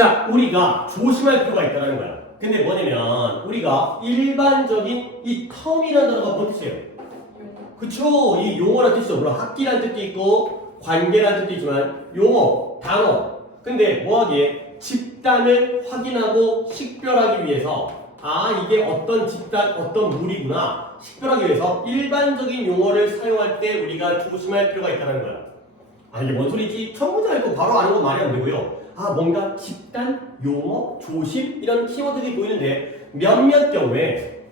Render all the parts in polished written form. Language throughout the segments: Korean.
자, 우리가 조심할 필요가 있다는 거야. 근데 뭐냐면 우리가 일반적인 이 텀이라는 단어가 뭔 뜻이에요? 그쵸? 이 용어란 뜻이죠. 물론 학기란 뜻도 있고 관계란 뜻도 있지만 용어, 단어. 근데 뭐하기에 집단을 확인하고 식별하기 위해서 이게 어떤 집단, 어떤 무리구나 식별하기 위해서 일반적인 용어를 사용할 때 우리가 조심할 필요가 있다는 거야. 이게 뭔 소리지? 첫 문제 읽고 바로 아는 건 말이 안 되고요. 뭔가 집단, 용어, 조심 이런 키워드들이 보이는데 몇몇 경우에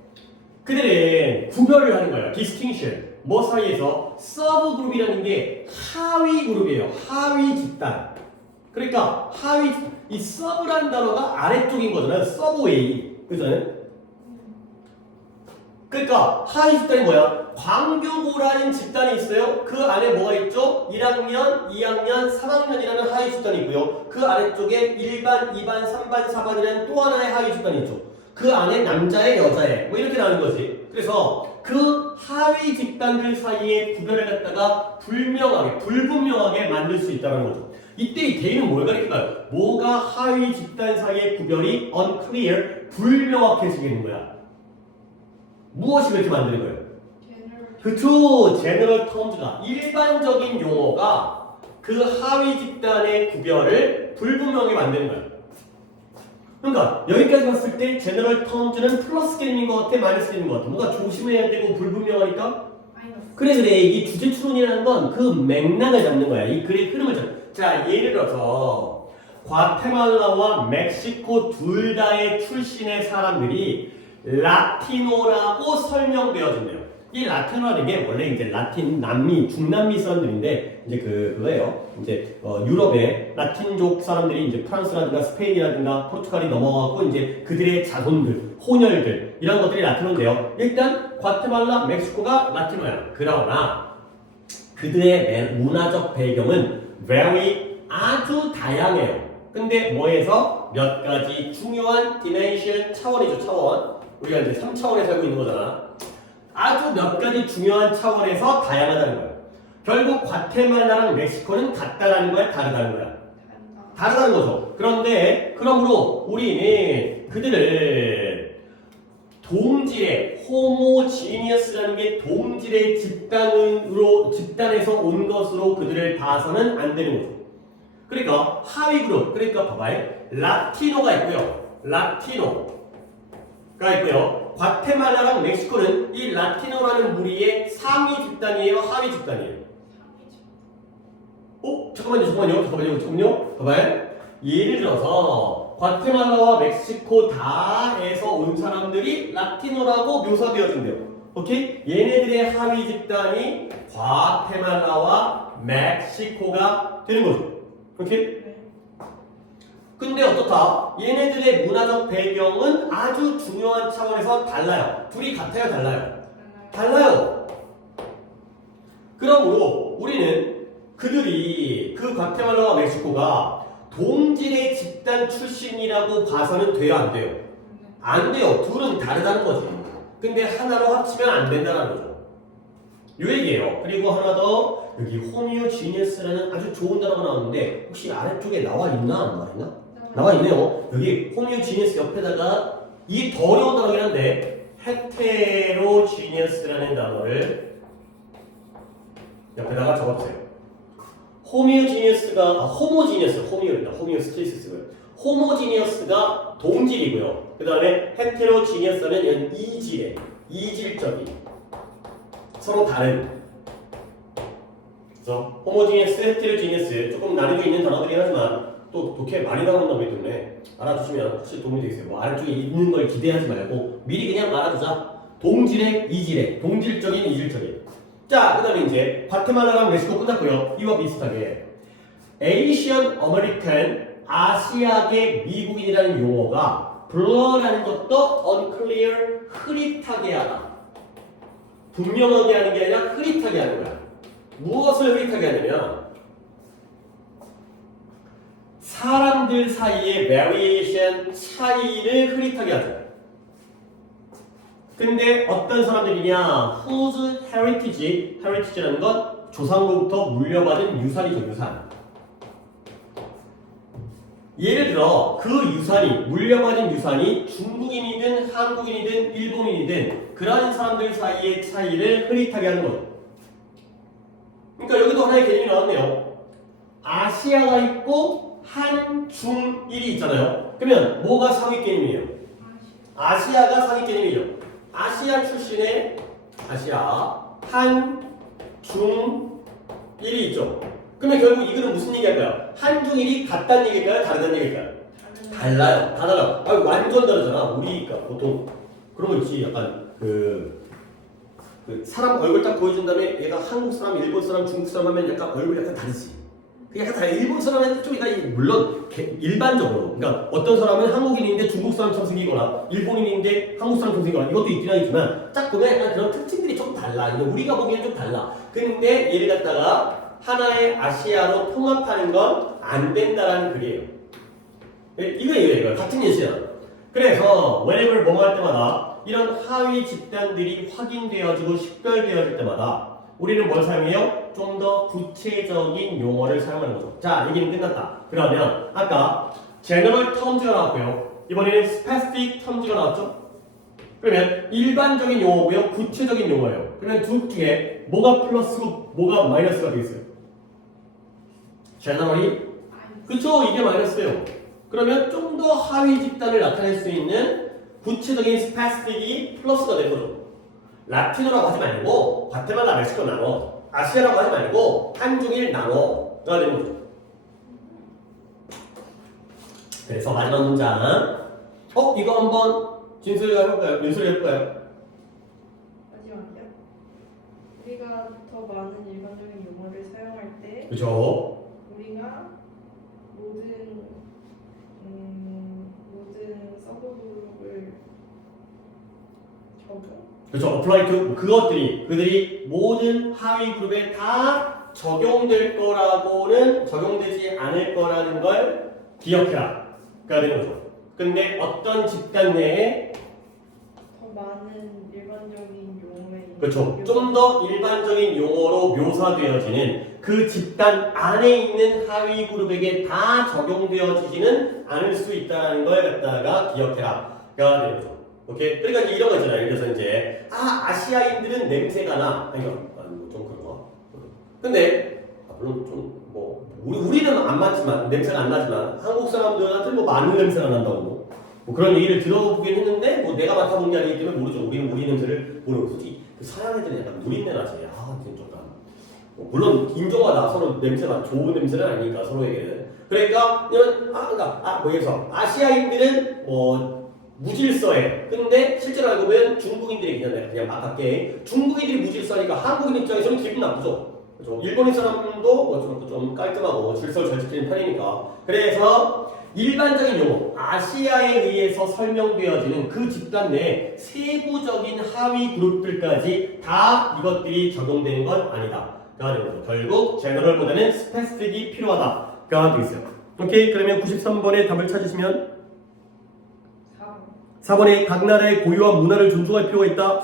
그들은 구별을 하는 거예요. distinction. 뭐 사이에서 서브 그룹이라는 게 하위 그룹이에요. 하위 집단. 그러니까 하위 이 서브라는 단어가 아래쪽인 거잖아요. 서브웨이. 그죠? 그러니까 하위 집단이 뭐야? 광교고라는 집단이 있어요. 그 안에 뭐가 있죠? 1학년, 2학년, 3학년이라는 하위 집단이 있고요. 그 아래쪽에 1반, 2반, 3반, 4반이라는 또 하나의 하위 집단이 있죠. 그 안에 남자애, 여자애 뭐 이렇게 나오는 거지. 그래서 그 하위 집단들 사이에 구별을 갖다가 불분명하게 만들 수 있다는 거죠. 이때 이 대의는 뭘 가리킬까요? 뭐가 하위 집단 사이의 구별이 unclear, 불명확해지는 거야. 무엇이 그렇게 만드는 거예요? 그쵸, general terms가 일반적인 용어가 그 하위 집단의 구별을 불분명하게 만드는 거예요. 그러니까 여기까지 봤을 때 general terms는 플러스 개념인 것 같아, 마이너스 개념인 것 같아. 뭔가 조심해야 되고 불분명하니까. 그래 이 주제 추론이라는 건 그 맥락을 잡는 거야. 이 글의 흐름을 잡는 거야. 자, 예를 들어서 과테말라와 멕시코 둘 다의 출신의 사람들이 라티노라고 설명되어진대요. 이 라티노라는 게 원래 이제 라틴 남미 중남미 사람들인데 이제 그거예요. 이제 유럽의 라틴족 사람들이 이제 프랑스라든가 스페인이라든가 포르투갈이 넘어가고 이제 그들의 자손들, 혼혈들 이런 것들이 라티노인데요. 일단 과테말라, 멕시코가 라티노야. 그러나 그들의 문화적 배경은 아주 다양해요. 근데 뭐에서 몇 가지 중요한 디멘션 차원이죠. 차원. 우리가 이제 3차원에 살고 있는 거잖아. 아주 몇 가지 중요한 차원에서 다양하다는 거야. 결국 과테말라랑 멕시코는 같다라는 거야? 다르다는 거야? 다르다는 거죠. 그러므로 우리는 그들을 동질의 호모지니어스라는 게 동질의 집단에서 온 것으로 그들을 봐서는 안 되는 거죠. 그러니까 하위 그룹, 그러니까 봐봐요. 라티노가 있고요. 과테말라랑 멕시코는 이 라티노라는 무리의 상위 집단이에요, 하위 집단이에요? 잠깐만요. 봐봐요. 예를 들어서 과테말라와 멕시코 다에서 온 사람들이 라티노라고 묘사되어진대요. 오케이? 얘네들의 하위 집단이 과테말라와 멕시코가 되는 거죠. 오케이? 근데 어떻다? 얘네들의 문화적 배경은 아주 중요한 차원에서 달라요. 둘이 같아요, 달라요. 그러므로 우리는 그들이 그 과테말라와 멕시코가 동질의 집단 출신이라고 봐서는 돼요, 안 돼요? 안 돼요. 둘은 다르다는 거지. 근데 하나로 합치면 안 된다는 거죠. 요 얘기예요. 그리고 하나 더, 여기 호미오지니어스라는 아주 좋은 단어가 나왔는데 혹시 아래쪽에 나와 있나? 안 나와 있나? 나와 있네요. 여기 호미오지니어스 옆에다가 이게 더 어려운 단어긴 한데 헤테로지니어스라는 단어를 옆에다가 적어주세요. 호모지니어스가 동질이고요. 그 다음에 헤테로지니어스는 이질적인 서로 다른. 그래서 호모지니어스, 헤테로지니어스 조금 난이도 있는 단어들이긴 하지만 또 독해 많이 나오는 단어이기 때문에 알아두시면 확실히 도움이 되겠어요. 뭐 아래쪽에 있는 걸 기대하지 말고 미리 그냥 알아두자. 동질의, 동질적인, 이질적인. 자, 그 다음에 이제 과테말라랑 멕시코 끝났고요. 이와 비슷하게 에이시언 아메리칸, 아시아계 미국인이라는 용어가 blur라는 것도 unclear, 흐릿하게 하다. 분명하게 하는 게 아니라 흐릿하게 하는 거야. 무엇을 흐릿하게 하냐면 사람들 사이의 variation, 차이를 흐릿하게 하죠. 근데 어떤 사람들이냐? whose heritage라는 건 조상로부터 물려받은 유산이죠, 유산. 예를 들어 그 유산이 물려받은 유산이 중국인이든 한국인이든 일본인이든 그러한 사람들 사이의 차이를 흐릿하게 하는 거죠. 그러니까 여기도 하나의 개념이 나왔네요. 아시아가 있고 한중일이 있잖아요. 그러면 뭐가 상위 개념이에요? 아시아가 상위 개념이죠. 아시아 출신의 아시아 한중일이 있죠. 그러면 결국 이거는 무슨 얘기할까요? 한중일이 같다는 얘기일까요? 다르다는 얘기일까요? 달라요. 다 달라요. 아, 완전 다르잖아. 우리가 보통 그런 거 있지. 약간 그 사람 얼굴 딱 보여준 다음에 얘가 한국 사람, 일본 사람, 중국 사람 하면 약간 얼굴이 약간 다르지. 그 약간 다르. 일본 사람은 좀 약간 물론 일반적으로 그러니까 어떤 사람은 한국인인데 중국 사람처럼 생기거나 일본인인데 한국 사람처럼 생기거나 이것도 있긴 하지만 딱 보면 약간 그런 특징들이 좀 달라. 우리가 보기에는 좀 달라. 근데 얘를 갖다가 하나의 아시아로 통합하는 건 안 된다라는 글이에요. 이거 같은 예시야. 그래서 whenever 뭐뭐 할 때마다 이런 하위 집단들이 확인되어지고 식별되어질 때마다 우리는 뭘 사용해요? 좀 더 구체적인 용어를 사용하는 거죠. 자, 얘기는 끝났다. 그러면 아까 general terms가 나왔고요. 이번에는 specific terms가 나왔죠? 그러면 일반적인 용어고요. 구체적인 용어예요. 그러면 둘 중에 뭐가 플러스고 뭐가 마이너스가 되겠어요? generally? 그쵸? 이게 마이너스예요. 그러면 좀 더 하위 집단을 나타낼 수 있는 구체적인 스페시픽이 플러스가 되는 거죠. 라틴어라고 하지 말고 과테말라, 멕시코 나눠, 아시아라고 하지 말고 한중일 나눠가 되는 거죠. 그래서 마지막 문장 이거 한번 진솔이가 해볼까요? 윤솔이 해볼까요? 마지막이요? 우리가 더 많은 일반적인 용어를 사용할 때 그죠? 우리가 모든 서브그룹을 적용? 그렇죠. apply to 그들이 모든 하위 그룹에 다 적용될 거라고는 적용되지 않을 거라는 걸 기억해라. 가 되는 거죠. 근데 어떤 집단 내에 더 많은 일반적인 용어의 그렇죠. 좀 더 일반적인 용어로 묘사되어지는 그 집단 안에 있는 하위 그룹에게 다 적용되어지지는 않을 수 있다는 걸 갖다가 기억해라. 가 되는 거죠. 오케이? 그러니까 이제 이런 거 있잖아요. 그래서 이제 아시아인들은 냄새가 나. 아니 좀 그런 거. 근데 물론 좀 우리는 안 맞지만 냄새가 안 나지만 한국 사람들한테 마늘 냄새가 난다고 뭐 그런 얘기를 들어보긴 했는데 내가 맡아본 게 아니기 때문에 모르죠. 우리는 우리 냄새를 모르고 솔직히 서양 애들은 약간 누린내 나지. 진짜 좀 물론 인종마다 서로 냄새가 좋은 냄새는 아니니까 서로에게는. 그러니까 그래서 아시아인들은 무질서해. 근데 실제로 알고 보면 중국인들이 그냥 막 할게. 중국인들이 무질서하니까 한국인 입장에서는 기분 나쁘죠. 그렇죠? 일본인 사람도 좀 깔끔하고 질서를 잘 지키는 편이니까. 그래서 일반적인 용어, 아시아에 의해서 설명되어지는 그 집단 내 세부적인 하위 그룹들까지 다 이것들이 적용되는 건 아니다. 가 되는 거죠. 결국 제너럴보다는 스페시픽이 필요하다가 되겠어요. 오케이, 그러면 93번의 답을 찾으시면 4번에 각 나라의 고유한 문화를 존중할 필요가 있다.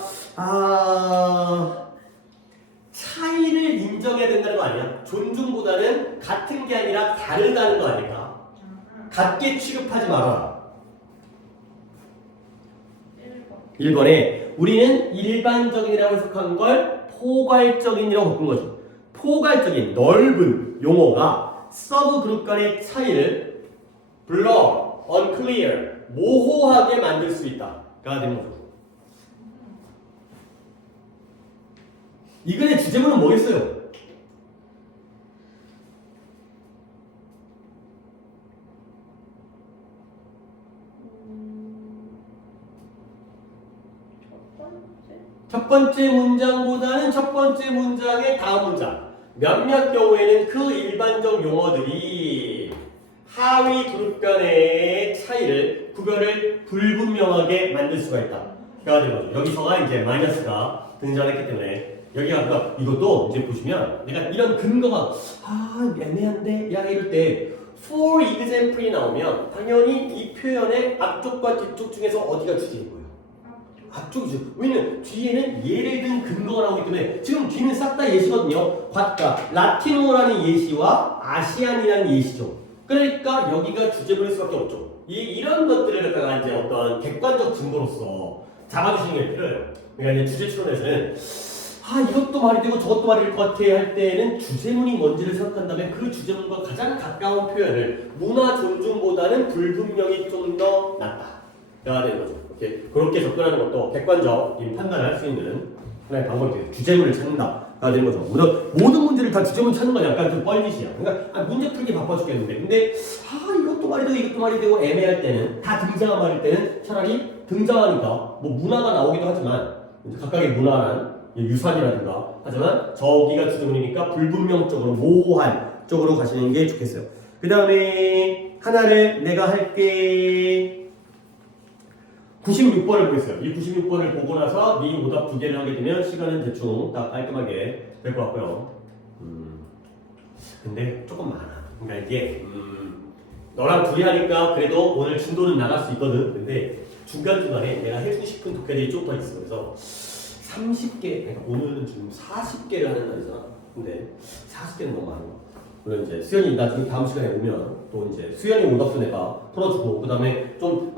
차이를 인정해야 된다는 거 아니야? 존중보다는 같은 게 아니라 다르다는 거 아닐까? 같게 취급하지 마라. 1번에 우리는 일반적인이라고 해석한 걸 포괄적인이라고 바꾼 거죠. 포괄적인 넓은 용어가 서브 그룹 간의 차이를 blur, unclear, 모호하게 만들 수 있다가 되는 거죠. 이 글의 주제문은 뭐겠어요? 첫 번째 문장보다는 첫 번째 문장의 다음 문장. 몇몇 경우에는 그 일반적 용어들이 하위 그룹 간의 차이를 구별을 불분명하게 만들 수가 있다. 가 되는 거죠. 여기서가 이제 마이너스가 등장했기 때문에 여기가 이것도 이제 보시면 내가 이런 근거가 애매한데 야 이럴 때 for example이 나오면 당연히 이 표현의 앞쪽과 뒤쪽 중에서 어디가 주제인 거예요? 앞쪽이죠. 왜냐면 뒤에는 예를 든 근거가 나오기 때문에 지금 뒤는 싹 다 예시거든요. 라티노라는 예시와 아시안이라는 예시죠. 그러니까 여기가 주제문일 수밖에 없죠. 이런 것들을 갖다가 이제 어떤 객관적 증거로서 잡아주시는 게 필요해요. 그러니까 이제 주제 추론에서는 이것도 말이 되고 저것도 말이 될 것 같아 할 때는 주제문이 뭔지를 생각한 다음에 그 주제문과 가장 가까운 표현을 문화 존중보다는 불분명히 좀 더 낫다가 되는 거죠. 이렇게 그렇게 접근하는 것도 객관적인 판단을 할 수 있는 하나의 방법이에요. 주제문을 찾는다가 되는 거죠. 모든 문제를 다 주제문 찾는 건 약간 좀 뻘짓이야. 그러니까 문제 풀기 바빠 죽겠는데 근데 이것도 말이 되고 이것도 말이 되고 애매할 때는 다 등장한 말일 때는 차라리 등장하니까 뭐 문화가 나오기도 하지만 이제 각각의 문화란 유산이라든가 하지만 저기가 주제문이니까 불분명적으로 모호한 쪽으로 가시는 게 좋겠어요. 그 다음에 하나를 내가 할게 96번을 보겠어요. 이 96번을 보고 나서 네 오답 2개를 하게 되면 시간은 대충 딱 깔끔하게 될 것 같고요. 근데 조금 많아. 그러니까 이게 너랑 둘이 하니까 그래도 오늘 진도는 나갈 수 있거든. 근데 중간중간에 내가 해주고 싶은 독해들이 좀 더 있어. 그래서 30개, 그러니까 오늘은 지금 40개를 하는 날이잖아. 근데 40개는 너무 많아. 물론 이제 수연이 나중에 다음 시간에 오면 또 이제 수연이 오답도 내가 풀어주고 그 다음에 좀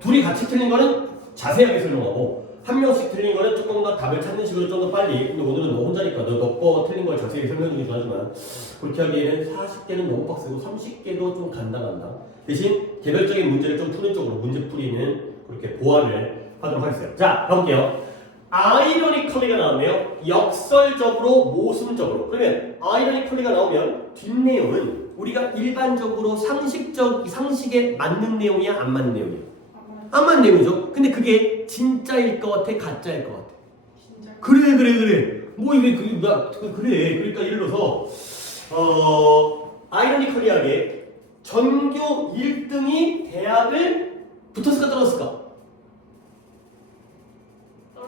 둘이 같이 틀린 거는 자세하게 설명하고 한 명씩 틀린 거는 조금 더 답을 찾는 식으로 좀 더 빨리. 근데 오늘은 너 혼자니까 너 거 틀린 걸 자세히 설명해주기도 하지만 그렇게 하기에는 40개는 너무 빡세고 30개도 좀 간다. 대신 개별적인 문제를 좀 푸는 쪽으로 문제풀이는 그렇게 보완을 하도록 하겠어요. 자, 가볼게요. 아이러니컬리가 나오네요. 역설적으로, 모순적으로. 그러면 아이러니컬리가 나오면 뒷내용은 우리가 일반적으로 상식에 맞는 내용이야, 안 맞는 내용이야? 안 맞는 내용이죠. 근데 그게 진짜일 것 같아, 가짜일 것 같아? 진짜. 그래. 뭐 이게 그래. 그러니까 예를 들어서 아이러니컬리하게 전교 1등이 대학을 붙었을까 떨어졌을까?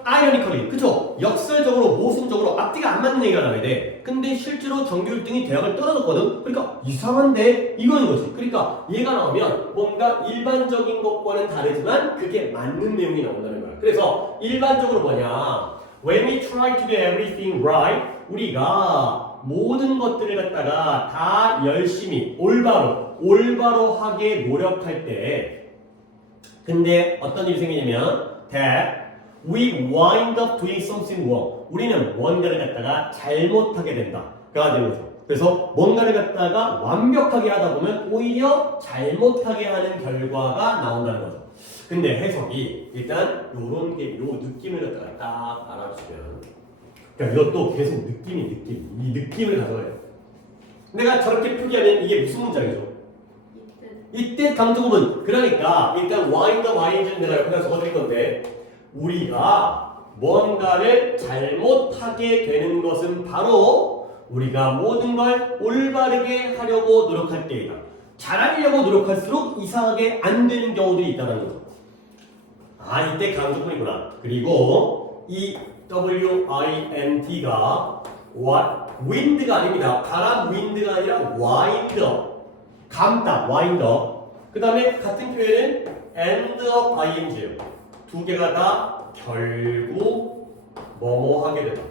아이러니컬리, 그쵸? 역설적으로, 모순적으로 앞뒤가 안 맞는 얘기가 나와야 돼. 근데 실제로 전교 1등이 대학을 떨어졌거든? 그러니까 이상한데? 이거인 거지. 그러니까 얘가 나오면 뭔가 일반적인 것과는 다르지만 그게 맞는 내용이 나온다는 거야. 그래서 일반적으로 뭐냐? When we try to do everything right, 우리가 모든 것들을 갖다가 다 열심히, 올바로 하게 노력할 때 근데 어떤 일이 생기냐면 that we wind up doing something wrong. 우리는 뭔가를 갖다가 잘못하게 된다가 되는 거죠. 그래서 뭔가를 갖다가 완벽하게 하다 보면 오히려 잘못하게 하는 결과가 나온다는 거죠. 근데 해석이 일단 요런 게 요 느낌을 갖다가 딱 알아주시면 그러니까 이것도 계속 이 느낌을 가져와요. 내가 저렇게 표기하면 이게 무슨 문장이죠? 이때 강조구문. 그러니까 일단 wind up ing는 내가 옆에다 적어드릴 건데 우리가 뭔가를 잘못하게 되는 것은 바로 우리가 모든 걸 올바르게 하려고 노력할 때이다. 잘하려고 노력할수록 이상하게 안 되는 경우들이 있다는 거죠. 이때 강조문이구나. 그리고 이 wind가 wind가 아닙니다. 바람 wind가 아니라 wind. 감다 wind. 그 다음에 같은 표현은 end of ing예요. 두 개가 다 결국 뭐뭐 하게 되다.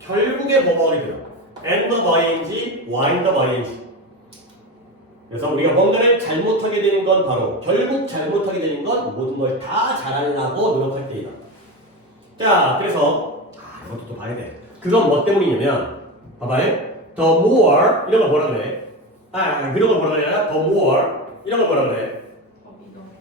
결국에 뭐뭐 하게 되다. end of ing, wind of ing. 그래서 우리가 뭔가를 잘못하게 되는 건 바로 결국 잘못하게 되는 건 모든 걸 다 잘하려고 노력할 때이다. 자, 그래서 이것도 또 봐야 돼. 그건 뭐 때문이냐면 봐봐요. the more 이런 걸 뭐라 그래? 그런 걸 뭐라 그래? the more 이런 걸 뭐라 그래?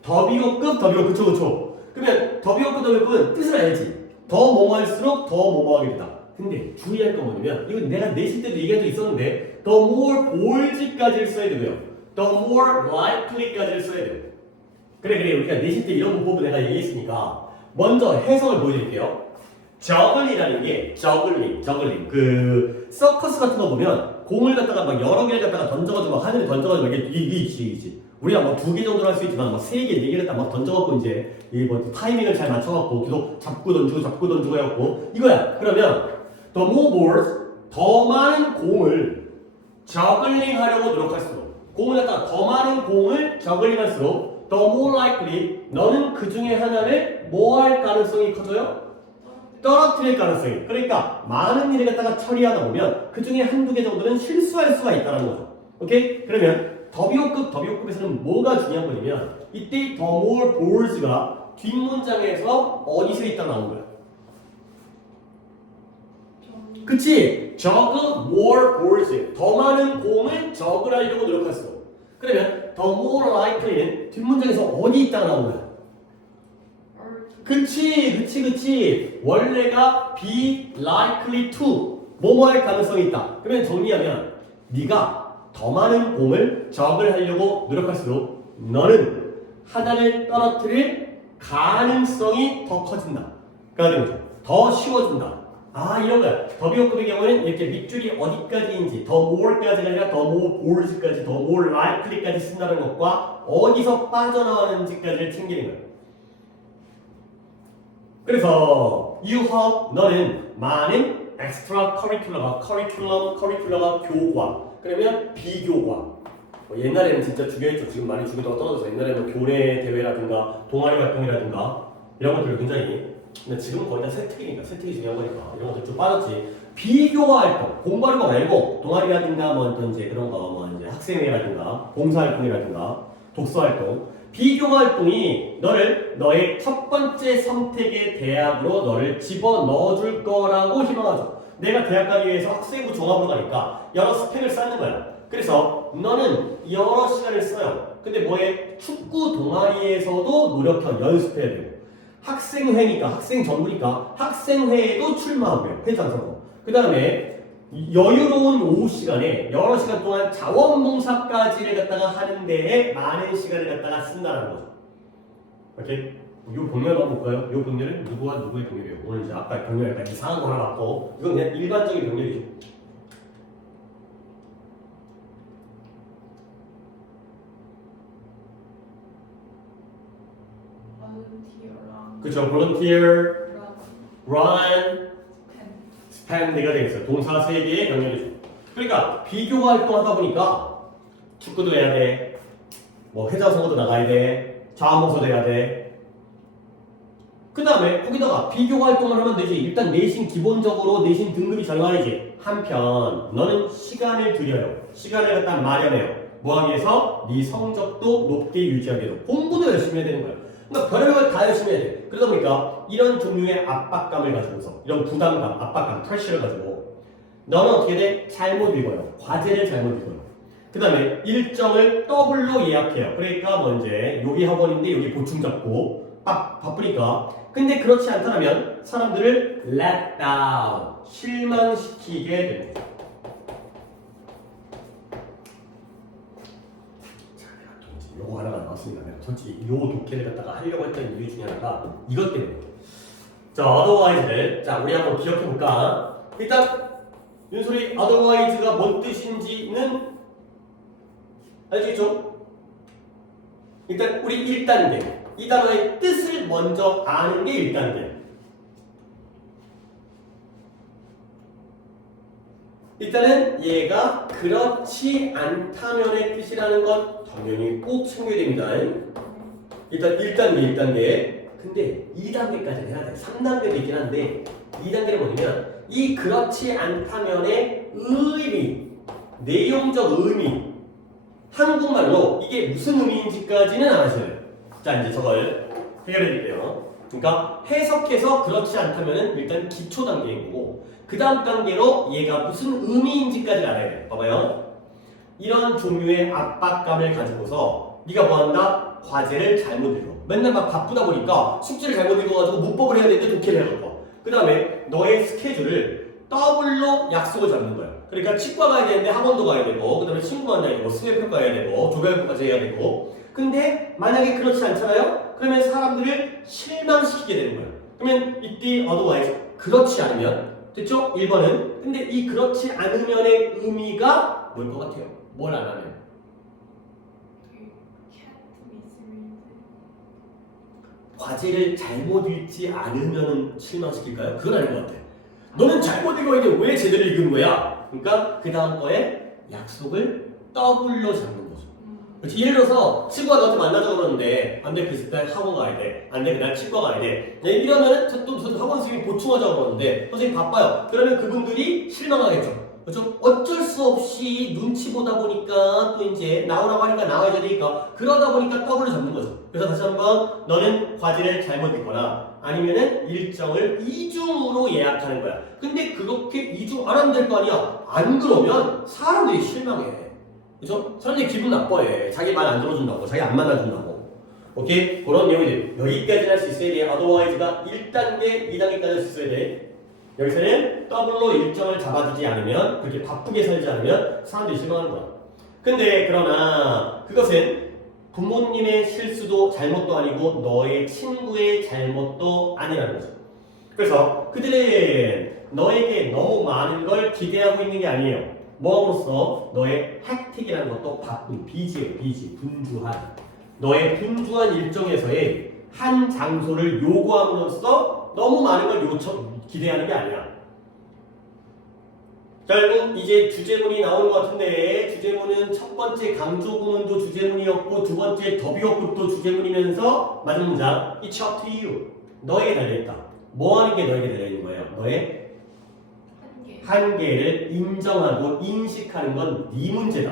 더비호급, 그쵸. 그러면 더비호급은 뜻을 알지. 더 뭐뭐할수록 더 뭐뭐하게 되다. 근데 주의할 건 뭐냐면 이건 내가 내실 때도 얘기한 적 있었는데 the more bolds까지를 써야 되고요. the more likely까지를 써야 돼요. 그래 우리가 내실 때 이런 문법을 내가 얘기했으니까 먼저 해석을 보여드릴게요. 저글링이라는 게 저글링 그 서커스 같은 거 보면 공을 갖다가 막 여러 개를 갖다가 던져가지고 막 하늘에 던져가지고 이게 있지. 우리가 뭐 2개 정도는 할 수 있지만 막 3개, 4개를 딱 막 던져갖고 이제 이 뭐 타이밍을 잘 맞춰갖고 계속 잡고 던지고 해갖고 이거야. 그러면 the more balls 더 많은 공을 저글링 하려고 노력할수록 공을 갖다가 더 많은 공을 저글링 할수록 the more likely 너는 그 중에 하나를 뭐 할 가능성이 커져요? 떨어뜨릴 가능성이. 그러니까 많은 일을 갖다가 처리하다 보면 그 중에 한두 개 정도는 실수할 수가 있다는 거죠. 오케이? 그러면 더비호급에서는 뭐가 중요한 거냐면 이때 the more balls가 뒷문장에서 어디서 있다 나온 거야. 그치? 저그 more balls 더 많은 공을 저글 하려고 노력했어. 그러면 the more likely는 뒷문장에서 어디 있다가 나온 거야. 그치. 원래가 be likely to 뭐뭐 할 가능성이 있다. 그러면 정리하면 네가 더 많은 공을 적을 하려고 노력할수록 너는 하나를 떨어뜨릴 가능성이 더 커진다. 그러니까 더 쉬워진다. 아 이런 거야. 더비호급의 경우는 이렇게 밑줄이 어디까지인지 더 more까지가 아니라 더 more balls까지 더 more likely까지 쓴다는 것과 어디서 빠져나가는지까지를 챙기는 거야. 그래서 you have 너는 많은 extra curriculum가 교과 그러면 비교과 옛날에는 진짜 중요했죠. 지금 많이 중요도가 떨어져서 옛날에는 교내 대회라든가 동아리 활동이라든가 이런 것들을 굉장히 근데 지금은 거의 다 세특이니까 세특이 중요한 거니까 이런 것들 좀 빠졌지. 비교과 활동 공부하는 거 말고 동아리라든가 뭐 어떤 이제 그런 거 뭐 이제 학생회라든가 봉사활동이라든가 독서활동 비교과 활동이 너를 너의 첫 번째 선택의 대학으로 너를 집어넣어줄 거라고 희망하죠. 내가 대학 가기 위해서 학생부 종합으로 가니까 여러 스펙을 쌓는 거야. 그래서 너는 여러 시간을 써요. 근데 뭐해? 축구 동아리에서도 노력해 연습해야 되고 학생회니까 학생정부니까 학생회에도 출마하고요. 회장 선거. 그 다음에 여유로운 오후 시간에 여러 시간 동안 자원봉사까지를 갖다가 하는 데에 많은 시간을 갖다가 쓴다는 거죠. 오케이? 이 병렬 한번 볼까요? 이 병렬은 누구와 누구의 병렬이에요? 오늘 이제 아까 병렬 약간 이상한 거 하나 갖고 이건 그냥 일반적인 병렬이죠. 그쵸? volunteer, run, spend가 되겠어요. 동사 3개의 병렬이죠. 그러니까 비교가 활동하다 보니까 축구도 해야 돼, 뭐 회장 선거도 나가야 돼, 자원봉사도 해야 돼. 그 다음에 거기다가 비교가 활동을 하면 되지. 일단 내신 기본적으로 내신 등급이 정해야지. 한편 너는 시간을 들여요. 시간을 갖다 마련해요. 뭐 하기 위해서? 네 성적도 높게 유지하기 위해서 공부도 열심히 해야 되는 거야. 그러니까 별의별 걸 다 열심히 해야 돼. 그러다 보니까 이런 종류의 압박감을 가지고서 이런 부담감, 압박감, 프레셔를 가지고 너는 어떻게 돼? 잘못 읽어요. 과제를 잘못 읽어요. 그 다음에 일정을 더블로 예약해요. 그러니까 뭐 이제 여기 학원인데 여기 보충 잡고 바쁘니까. 근데 그렇지 않다면 사람들을 let down, 실망시키게 됩니다. 요거 하나가 나왔습니다. 솔직히 요 독해를 갖다가 하려고 했던 이유 중에 하나가 이것 때문에. 자, otherwise를 자 우리 한번 기억해 볼까? 일단 윤솔이 otherwise가 뭔 뜻인지는 알겠죠? 일단 우리 1단계 이 단어의 뜻을 먼저 아는 게 1단계. 일단은 얘가 그렇지 않다면의 뜻이라는 것 당연히 꼭 챙겨야 됩니다. 일단 1단계. 근데 2단계까지는 해야 돼. 3단계도 있긴 한데 2단계는 뭐냐면 이 그렇지 않다면의 의미, 내용적 의미 한국말로 이게 무슨 의미인지까지는 아셔야 돼요. 자 이제 저걸 해결해 드릴게요. 그러니까 해석해서 그렇지 않다면은 일단 기초 단계인 거고 그 다음 단계로 얘가 무슨 의미인지까지 알아야 돼. 봐봐요. 이런 종류의 압박감을 가지고서 네가 뭐한다? 과제를 잘못 읽어. 맨날 막 바쁘다 보니까 숙제를 잘못 읽어가지고 문법을 해야 되는데 독해를 해야 돼. 그 다음에 너의 스케줄을 더블로 약속을 잡는 거야. 그러니까 치과 가야 되는데 학원도 가야 되고 그 다음에 친구 만나야 되고 수행평가 해야 되고 조별평가제 해야 되고 근데 만약에 그렇지 않잖아요? 그러면 사람들을 실망시키게 되는 거야. 그러면 이때 otherwise 그렇지 않으면 됐죠? 1번은 근데 이 그렇지 않으면의 의미가 뭘 것 같아요? 뭘 안 하면? 과제를 잘못 읽지 않으면 실망시킬까요? 그건 아닌 것 같아. 너는 잘못 읽어 이게 왜 제대로 읽은 거야? 그러니까 그 다음 거에 약속을 더블로 잡는 거죠. 그렇지? 예를 들어서 친구가 너한테 만나자고 그러는데 안돼 비슷한 학원 가야 돼. 안돼 그날 치과 가야 돼. 이러면은 또 학원 선생님이 보충하자고 그러는데 선생님 바빠요. 그러면 그분들이 실망하겠죠. 그렇죠? 어쩔 수 없이 눈치 보다 보니까 또 이제 나오라고 하니까 나와야 되니까 그러다 보니까 더블로 잡는 거죠. 그래서 다시 한번 너는 과제를 잘못 읽거나 아니면은 일정을 이중으로 예약하는 거야. 근데 그렇게 이중 안 하면 될 거 아니야. 안 그러면 사람들이 실망해. 그죠? 사람들이 기분 나빠해. 자기 말 안 들어준다고, 자기 안 만나준다고. 오케이? 그런 내용이들 여기까지는 할 수 있어야 돼. otherwise가 1단계, 2단계까지 할 수 있어야 돼. 여기서는 더블로 일정을 잡아주지 않으면, 그렇게 바쁘게 살지 않으면 사람들이 실망하는 거야. 근데 그러나 그것은 부모님의 실수도 잘못도 아니고 너의 친구의 잘못도 아니라는 거죠. 그래서 그들은 너에게 너무 많은 걸 기대하고 있는 게 아니에요. 뭐로써 너의 헥틱이라는 것도 바쁜 비지예요. 비지, 분주한. 너의 분주한 일정에서의 한 장소를 요구함으로써 너무 많은 걸 기대하는 게 아니야. 결국 이제 주제문이 나오는 것 같은데 주제문은 첫 번째 강조구문도 주제문이었고 두 번째 더비어급도 주제문이면서 마지막 문장 It's up to you. 너에게 달려있다. 뭐 하는 게 너에게 달려있는 거예요? 너의 한계를 인정하고 인식하는 건 네 문제다.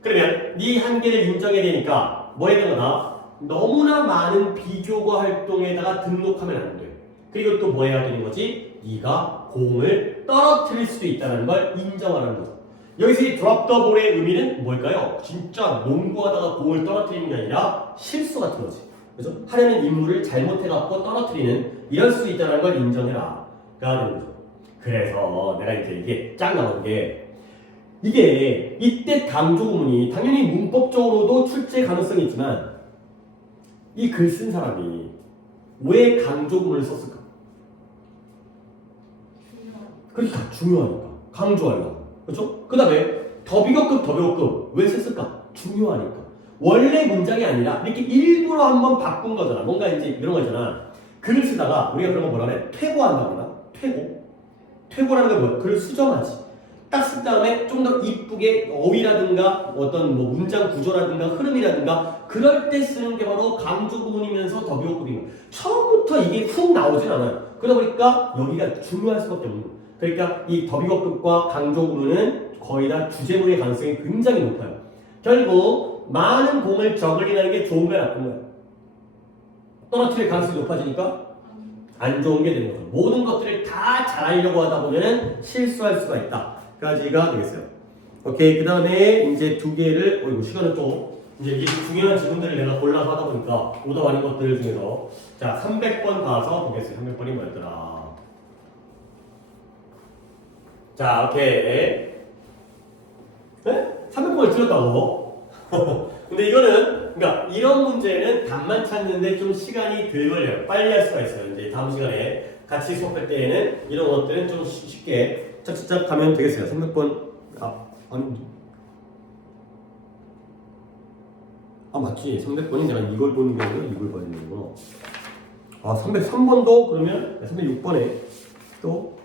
그러면 네 한계를 인정해야 되니까 뭐 해야 되거나 너무나 많은 비교과 활동에다가 등록하면 안 돼. 그리고 또 뭐 해야 되는 거지? 네가 공을 떨어뜨릴 수도 있다는 걸 인정하는 거죠. 여기서 이 drop the ball의 의미는 뭘까요? 진짜 농구하다가 공을 떨어뜨리는 게 아니라 실수 같은 거지. 그죠? 하려는 임무를 잘못해갖고 떨어뜨리는 이럴 수 있다는 걸 인정해라. 가 되는 거죠. 그래서 내가 이제 이게 짱 나온 게 이게 이때 강조구문이 당연히 문법적으로도 출제 가능성이 있지만 이 글 쓴 사람이 왜 강조구문을 썼을까? 그러니까 중요하니까 강조하려고. 그렇죠? 그 다음에 더비거급 왜 썼을까? 중요하니까. 원래 문장이 아니라 이렇게 일부러 한번 바꾼 거잖아. 뭔가 이제 이런 거 있잖아. 글을 쓰다가 우리가 그런 거 뭐라 그래? 퇴고한다거나 퇴고라는 게 뭐야? 글을 수정하지. 딱 쓴 다음에 좀 더 이쁘게 어휘라든가 어떤 뭐 문장 구조라든가 흐름이라든가 그럴 때 쓰는 게 바로 강조구문이면서 더비어급인 거야. 처음부터 이게 훅 나오진 않아요. 그러다 보니까 여기가 중요할 수밖에 없는 거야. 그러니까 이 더비어급과 강조구문은 거의 다 주제문의 가능성이 굉장히 높아요. 결국 많은 공을 저글링하는 게 좋은 거야, 나쁜 거야? 떨어뜨릴 가능성이 높아지니까 안 좋은 게 되는 거죠. 모든 것들을 다 잘하려고 하다 보면 실수할 수가 있다. 까지가 되겠어요. 오케이. 그 다음에 이제 두 개를, 이거 시간은 또, 이제 이게 중요한 질문들을 내가 골라서 하다 보니까 오다 많은 것들 중에서 자, 300번 가서 보겠어요. 300번이 뭐였더라. 자, 오케이. 네? 300번을 틀렸다고? 근데 이거는, 그러니까 이런 문제는 답만 찾는데 좀 시간이 덜 걸려요. 빨리 할 수가 있어요. 이제 다음 시간에 같이 수업할 때에는 이런 것들은 좀 쉽게 착착착 가면 되겠어요. 300번. 맞지. 300번이 내가 이걸 보는 게 아니라 이걸 봐야 되는 거구나. 303번도 그러면 306번에 또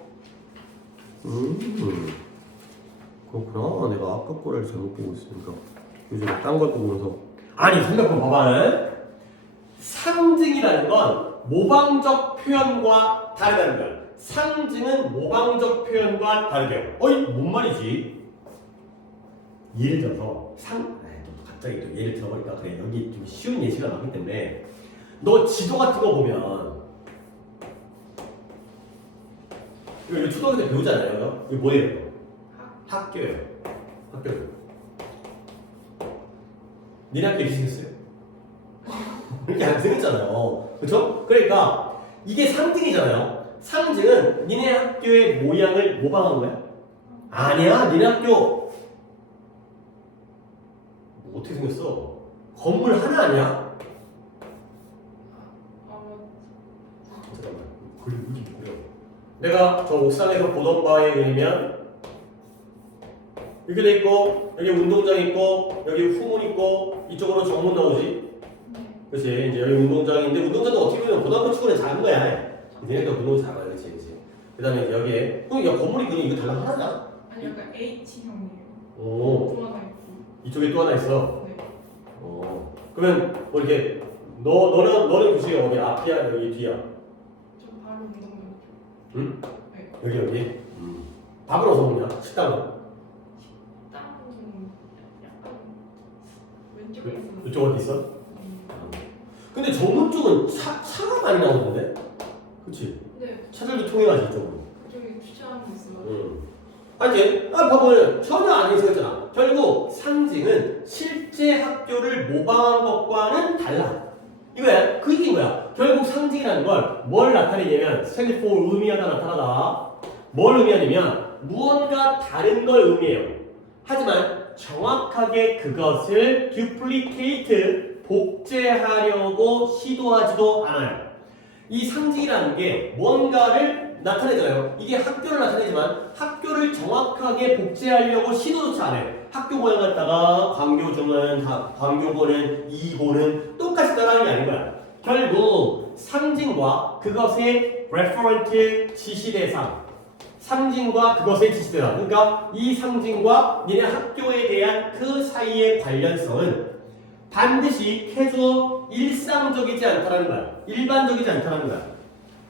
그렇구나. 내가 아까 거를 잘못 보고 있으니까 요즘에 딴 걸 보면서 아니 300번 봐봐. 상징이라는 건 모방적 표현과 다르다는 거야. 상징은 모방적 표현과 다르대요. 뭔 말이지? 예를 들어서 갑자기 또 예를 들어보니까 그래 여기 좀 쉬운 예시가 나오기 때문에 너 지도 같은 거 보면 이거 초등학교 때 배우잖아요. 이거 뭐예요? 학교예요. 학교. 니네 학교 이렇게 생겼어요? 이렇게 안 생겼잖아요. 그렇죠? 그러니까 이게 상징이잖아요. 상징은 니네 학교의 모양을 모방한 거야? 아니야. 니네 학교 어떻게 생겼어? 건물 하나 아니야? 잠깐만. 그려. 내가 저 옥상에서 보던 바에 의하면 이렇게 돼 있고 여기 운동장 있고 여기 후문 있고 이쪽으로 정문 나오지? 그렇지. 이제 여기 운동장인데 운동장도 어떻게 보면 고등학교 치고는 작은 거야. 니네가 운동 작아요, 그렇지? 그 다음에 여기에 야 건물이 그냥 이거 달랑 하나냐? 아니 약간 H형이에요. 오. 또 하나 있고. 이쪽에 또 하나 있어. 네. 그러면 뭐 이렇게 너는 교실이 어디 앞이야 여기 뒤야? 저 바로 운동장 쪽. 응? 네. 여기. 밥을 어디서 먹냐? 식당은. 땅은 약간 왼쪽에 있어. 이쪽 어디 있어? 근데 정문 쪽은 차가 많이 나오는데? 그치? 네, 차들도 통해가지 이쪽으로. 그쪽에 주차하는 거 있어요. 하여튼 봐보면 전혀 안 해석했잖아. 결국 상징은 실제 학교를 모방한 것과는 달라. 이거야. 그 얘기인 거야. 결국 상징이라는 걸 뭘 나타내냐면 stand for 의미하다 나타나다. 뭘 의미하냐면 무언가 다른 걸 의미해요. 하지만 정확하게 그것을 duplicate 복제하려고 시도하지도 않아요. 이 상징이라는 게 뭔가를 나타내잖아요. 이게 학교를 나타내지만 학교를 정확하게 복제하려고 시도조차 안 해요. 학교 모양 갖다가 광교중은 광교고는 이고는 똑같이 따라하는 게 아닌 거야. 결국 상징과 그것의 referent 지시대상, 상징과 그것의 지시대상, 그러니까 이 상징과 니네 학교에 대한 그 사이의 관련성은 반드시 캐주얼 일상적이지 않다는 거야. 일반적이지 않다는 거야.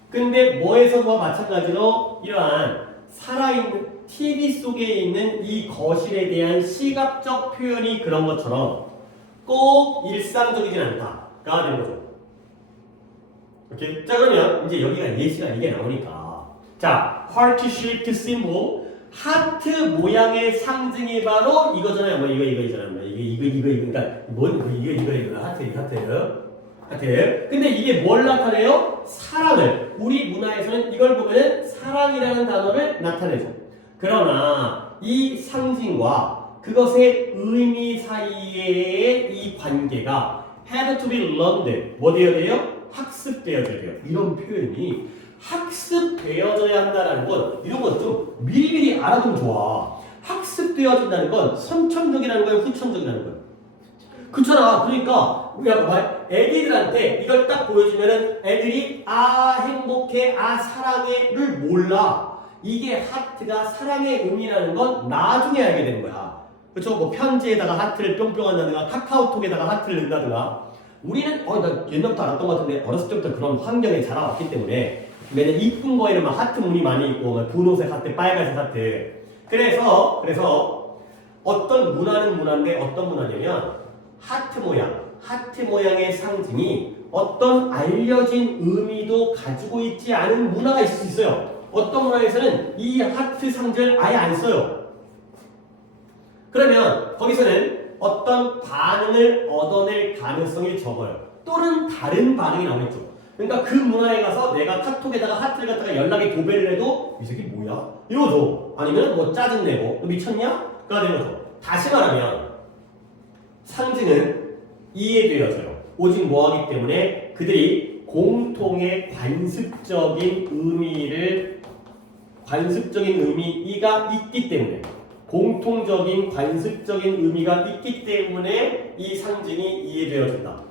근데 뭐에서도 마찬가지로 이러한 살아있는 TV 속에 있는 이 거실에 대한 시각적 표현이 그런 것처럼 꼭 일상적이진 않다가 되는 거죠. 오케이? 자, 그러면 이제 여기가 예시가 이게 나오니까 자, heart shaped symbol 하트 모양의 상징이 바로 이거잖아요. 뭐 이거잖아요. 뭐 이거 그러니까 뭔 이거 하트. 근데 이게 뭘 나타내요? 사랑을. 우리 문화에서는 이걸 보면은 사랑이라는 단어를 나타내죠. 그러나 이 상징과 그것의 의미 사이의 이 관계가 had to be learned. 뭐 되어야 돼요? 학습되어져야 돼요. 이런 표현이 학습되어져야 한다는 건 이런 건 좀 미리미리 알아두면 좋아. 학습되어진다는 건 선천적이라는 거예요, 후천적이라는 거예요. 그렇잖아. 그러니까 우리가 봐, 애기들한테 이걸 딱 보여주면은 애들이 아 행복해, 아 사랑해를 몰라. 이게 하트가 사랑의 의미라는 건 나중에 알게 되는 거야. 그렇죠? 뭐 편지에다가 하트를 뿅뿅 한다든가 카카오톡에다가 하트를 넣는다든가. 우리는 나 옛날부터 알았던 것 같은데 어렸을 때부터 그런 환경에 자라왔기 때문에 맨날 이쁜 거에는 막 하트 무늬 많이 있고 분홍색 하트, 빨간색 하트. 그래서 어떤 문화는 문화인데 어떤 문화냐면 하트 모양의 상징이 어떤 알려진 의미도 가지고 있지 않은 문화가 있을 수 있어요. 어떤 문화에서는 이 하트 상징을 아예 안 써요. 그러면 거기서는 어떤 반응을 얻어낼 가능성이 적어요. 또는 다른 반응이 나오겠죠. 그러니까 그 문화에 가서 내가 카톡에다가 하트를 갖다가 연락에 도배를 해도 이 새끼 뭐야? 이러죠. 아니면 뭐 짜증내고 너 미쳤냐? 가 되는 거죠. 다시 말하면 상징은 이해되어져요. 오직 뭐하기 때문에 그들이 공통의 관습적인 의미가 있기 때문에 공통적인 관습적인 의미가 있기 때문에 이 상징이 이해되어진다.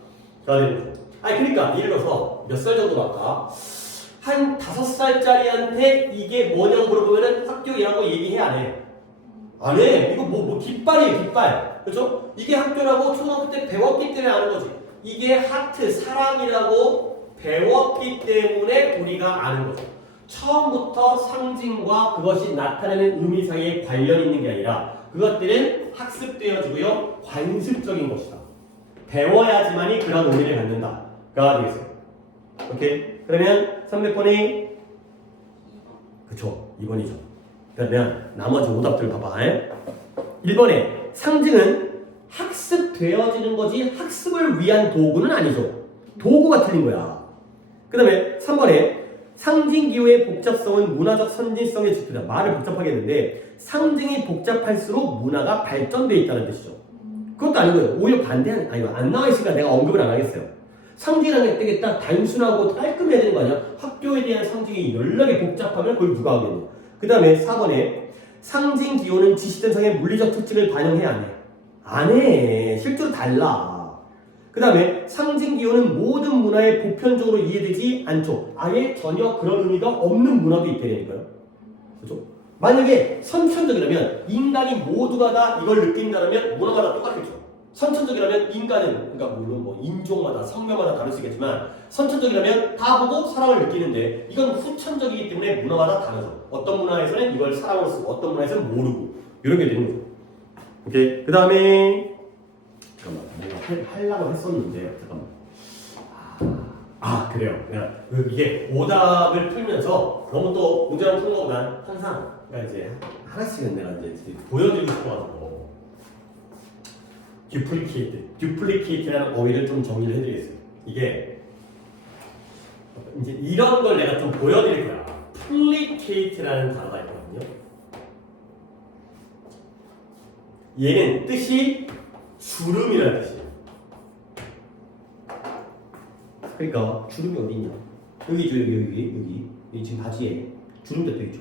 그러니까 예를 들어서 몇 살 정도 아까 한 5살짜리한테 이게 뭐냐고 물어보면은 학교이라고 얘기해 안 해? 안 해. 이거 뭐 깃발이에요, 깃발. 그렇죠? 이게 학교라고 초등학교 때 배웠기 때문에 아는 거지. 이게 하트, 사랑이라고 배웠기 때문에 우리가 아는 거죠. 처음부터 상징과 그것이 나타내는 의미 사이에 관련이 있는 게 아니라 그것들은 학습되어지고요. 관습적인 것이다. 배워야지만이 그런 의미를 갖는다가 되겠어요. 오케이? 그러면 300번이 그쵸, 2번이죠. 그러면 나머지 오답들 봐봐. 1번에 상징은 학습되어지는 거지 학습을 위한 도구는 아니죠. 도구가 틀린 거야. 그 다음에 3번에 상징 기호의 복잡성은 문화적 선진성의 지표다. 말을 복잡하게 했는데 상징이 복잡할수록 문화가 발전돼 있다는 뜻이죠. 그것도 아니고요. 오히려 반대하는, 안 나와 있으니까 내가 언급을 안 하겠어요. 상징이라는 게 되게 딱 단순하고 깔끔해야 되는 거 아니야? 학교에 대한 상징이 연락이 복잡하면 그걸 누가 하겠냐. 그 다음에 4번에 상징 기호는 지시대상의 물리적 특징을 반영해 안 해? 안 해. 실제로 달라. 그 다음에 상징 기호는 모든 문화에 보편적으로 이해되지 않죠. 아예 전혀 그런 의미가 없는 문화도 있다니까요. 그렇죠? 만약에 선천적이라면 인간이 모두가 다 이걸 느낀다면 문화가 다 똑같겠죠. 선천적이라면 인간은, 그러니까 물론 뭐 인종마다 성별마다 다를 수 있겠지만 선천적이라면 다 보고 사랑을 느끼는데 이건 후천적이기 때문에 문화마다 다르죠. 어떤 문화에서는 이걸 사랑으로 쓰고 어떤 문화에서는 모르고 이런 게 되는 거죠. 오케이. 그 다음에 잠깐만 뭔가 하려고 했었는데 잠깐만. 그래요. 그냥 이게 오답을 풀면서 너무 또 문제만 푸는 것보다 항상 그러니까 이제 하나씩은 내가 이제 보여드리고 싶어가지고 duplicate라는 어휘를 좀 정리를 해드리겠어요. 이게 이제 이런 걸 내가 좀 보여드릴 거야. placate라는 단어가 있거든요. 얘는 뜻이 주름이라는 뜻이에요. 그러니까 주름이 어디 있냐? 여기죠, 여기 지금 바지에 주름도 또 있죠.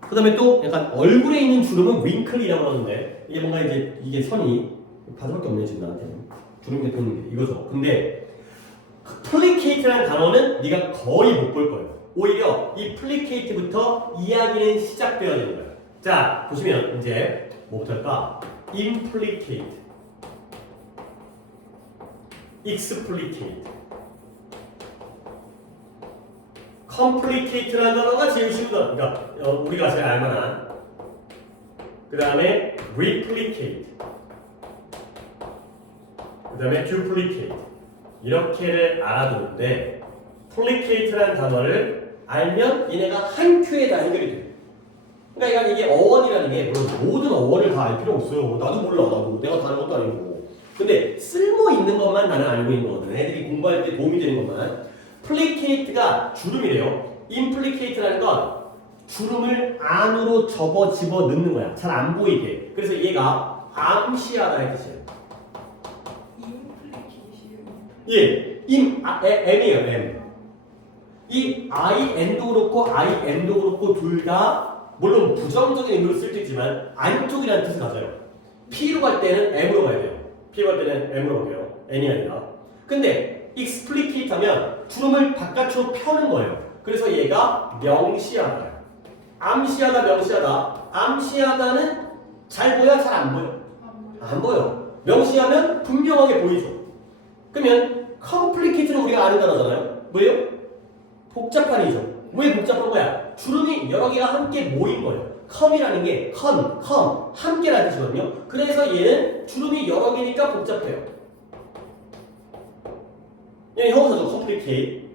그 다음에 또 약간 얼굴에 있는 주름은 윙클이라고 하는데 이게 뭔가 이제 이게 선이 바지밖에 없네 지금 나한테는 주름이 또 있는 게 이거죠. 근데 placate라는 단어는 네가 거의 못 볼 거예요. 오히려 이 placate부터 이야기는 시작되어지는 거예요. 자 보시면 이제 뭐부터 할까? implicate, explicate, complicate라는 단어가 제일 쉬운 단어. 그러니까 우리가 제일 알만한. 그 다음에 replicate, 그 다음에 duplicate 이렇게를 알아두는데 placate라는 단어를 알면 얘네가 한 큐에 다 해결이 돼요. 그러니까 이게 어원이라는 게 물론 모든 어원을 다 알 필요 없어요. 나도 몰라. 나도 내가 다 아는 것도 아니고. 근데 쓸모 있는 것만 나는 알고 있는 거거든. 애들이 공부할 때 도움이 되는 것만. placate가 주름이래요. implicate라는 건 주름을 안으로 집어 넣는 거야. 잘 안 보이게. 그래서 얘가 암시하다는 뜻이에요. 예, M이에요, M. 이 IN도 그렇고 IM도 그렇고 둘 다 물론 부정적인 의미로 쓸 수 있지만 안쪽이라는 뜻을 가져요. P로 갈 때는 M으로 가야 돼요. P로 갈 때는 M으로 가요. N이 아니라. 근데 explicate 하면 주름을 바깥으로 펴는 거예요. 그래서 얘가 명시하다. 암시하다, 명시하다. 암시하다는 잘 보여, 잘 안 보여? 안 보여. 명시하면 분명하게 보이죠. 그러면 complicate는 우리가 아는 단어잖아요. 뭐예요? 복잡한이죠. 왜 복잡한 거야? 주름이 여러 개가 함께 모인 거예요. come이라는 게 함께라는 뜻이거든요. 그래서 얘는 주름이 여러 개니까 복잡해요. 얘는 형용사죠. complicate.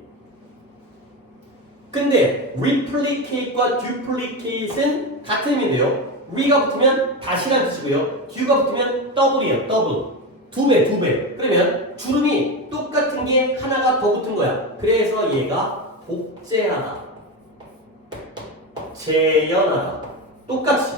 근데 replicate과 duplicate은 같은 의미인데요. re가 붙으면 다시라는 뜻이고요. du가 붙으면 double이에요. double. 두 배. 그러면 주름이 똑같은 게 하나가 더 붙은 거야. 그래서 얘가 복제하다, 재현하다. 똑같이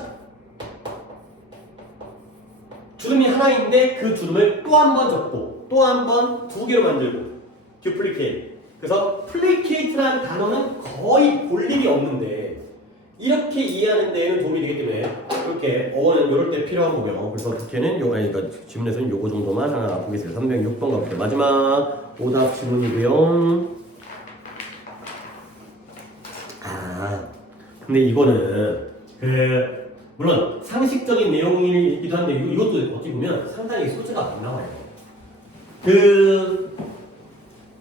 주름이 하나인데 그 주름을 또 한 번 접고 또 한 번 두 개로 만들고 duplicate. 그래서 placate라는 단어는 거의 볼 일이 없는데 이렇게 이해하는 데에는 도움이 되기 때문에 이렇게 어원은 이럴 때 필요한 거고요. 그래서 어떻게는 그러니까 지문에서는 요거 정도만 하나 보겠습니다. 306번 가볼게요. 마지막 오답 지문이고요. 근데 이거는 물론 상식적인 내용이기도 한데 이것도 어떻게 보면 상당히 소재가 안 나와요.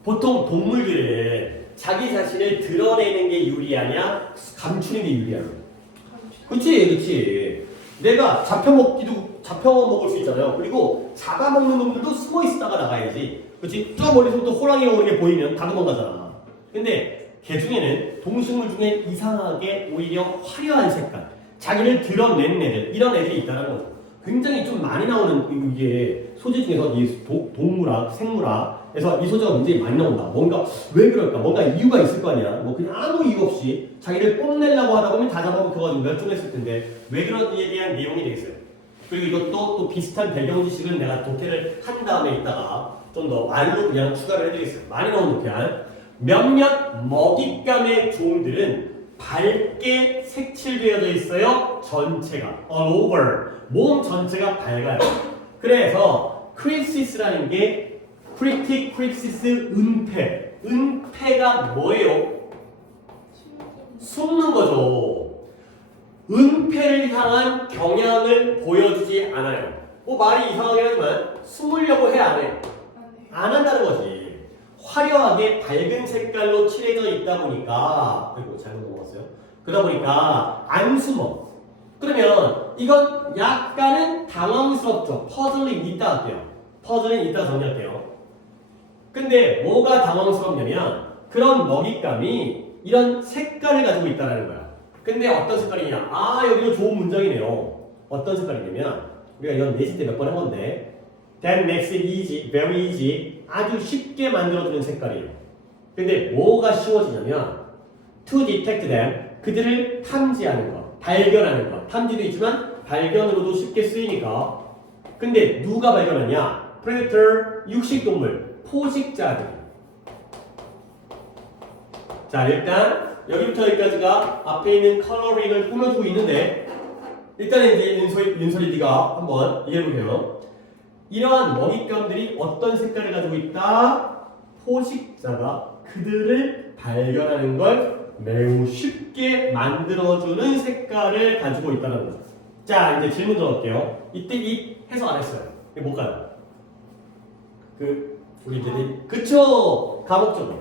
보통 동물들은 자기 자신을 드러내는 게 유리하냐, 감추는 게 유리하냐. 그치. 내가 잡혀먹을 수 있잖아요. 그리고 잡아먹는 놈들도 숨어 있다가 나가야지. 그치? 저 멀리서부터 호랑이가 오는 게 보이면 다 도망가잖아. 근데 개 중에는 동식물 중에 이상하게 오히려 화려한 색깔, 자기를 드러내는 애들, 이런 애들이 있다는 거죠. 굉장히 좀 많이 나오는 이게 소재 중에서 이 동물학, 생물학에서 이 소재가 굉장히 많이 나온다. 뭔가 왜 그럴까? 뭔가 이유가 있을 거 아니야. 뭐 그냥 아무 이유 없이 자기를 뽐내려고 하다 보면 다 잡아먹혀가지고 멸종했을 텐데 왜 그런지에 대한 내용이 되겠어요. 그리고 이것도 또 비슷한 배경 지식은 내가 독해를 한 다음에 있다가 좀 더 말로 그냥 추가를 해드리겠어요. 많이 나온 독해한 몇몇 먹잇감의 종들은 밝게 색칠되어져 있어요. 전체가 all over, 몸 전체가 밝아요. 그래서 크립시스라는 게 크립시스 은폐가 뭐예요? 숨는 거죠. 은폐를 향한 경향을 보여주지 않아요. 말이 이상하긴 하지만 숨으려고 해 안 해? 안에 안 한다는 거지. 화려하게 밝은 색깔로 칠해져 있다 보니까 아이고 잘못 넘어갔어요. 그러다 보니까 안 숨어. 그러면 이건 약간은 당황스럽죠. 퍼즐링 있다 할게요. 퍼즐링 있다 정리할게요. 근데 뭐가 당황스럽냐면 그런 먹잇감이 이런 색깔을 가지고 있다는 거야. 근데 어떤 색깔이냐? 여기는 좋은 문장이네요. 어떤 색깔이냐면 우리가 이건 내신 때 몇 번 한 건데 That makes it easy, very easy. 아주 쉽게 만들어주는 색깔이에요. 근데 뭐가 쉬워지냐면 to detect them. 그들을 탐지하는 것, 발견하는 것. 탐지도 있지만 발견으로도 쉽게 쓰이니까. 근데 누가 발견하냐? Predator, 육식동물, 포식자들. 자, 일단 여기부터 여기까지가 앞에 있는 컬러링을 꾸며주고 있는데 일단 이제 윤설이 네가 한번 이해해보세요. 이러한 먹잇감들이 어떤 색깔을 가지고 있다? 포식자가 그들을 발견하는 걸 매우 쉽게 만들어주는 색깔을 가지고 있다는 거죠. 자, 이제 질문 들어갈게요. 이때 이 해석 안 했어요. 이게 뭘까요? 우리 이제 그쵸? 가목적어.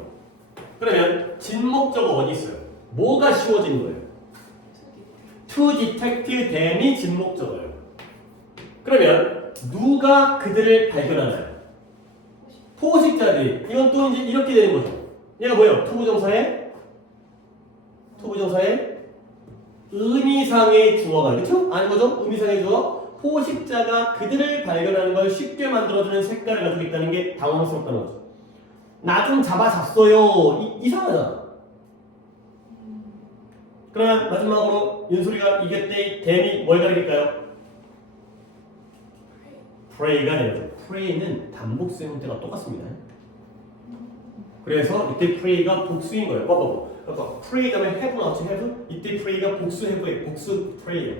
그러면 진목적어 어디 있어요? 뭐가 쉬워지는 거예요? To detect them이 진목적어예요. 그러면 누가 그들을 발견하나요? 포식자들이. 이건 또 이제 이렇게 되는 거죠. 얘가 뭐예요? 투부정사의 의미상의 주어가 그렇죠? 아는 거죠? 의미상의 주어. 포식자가 그들을 발견하는 걸 쉽게 만들어주는 색깔을 가지고 있다는 게 당황스럽다는 거죠. 나 좀 잡아잡어요. 이상하잖아. 그러면 마지막으로 윤소리가 이겼대 댐이 뭘 가리킬까요? prey가 되는 거죠. prey는 단복수 형태가 똑같습니다. 그래서 이때 prey가 복수인 거예요. 봐봐. prey 다음에 have 나왔죠. have? 이때 prey가 복수 have예요. 복수 prey예요.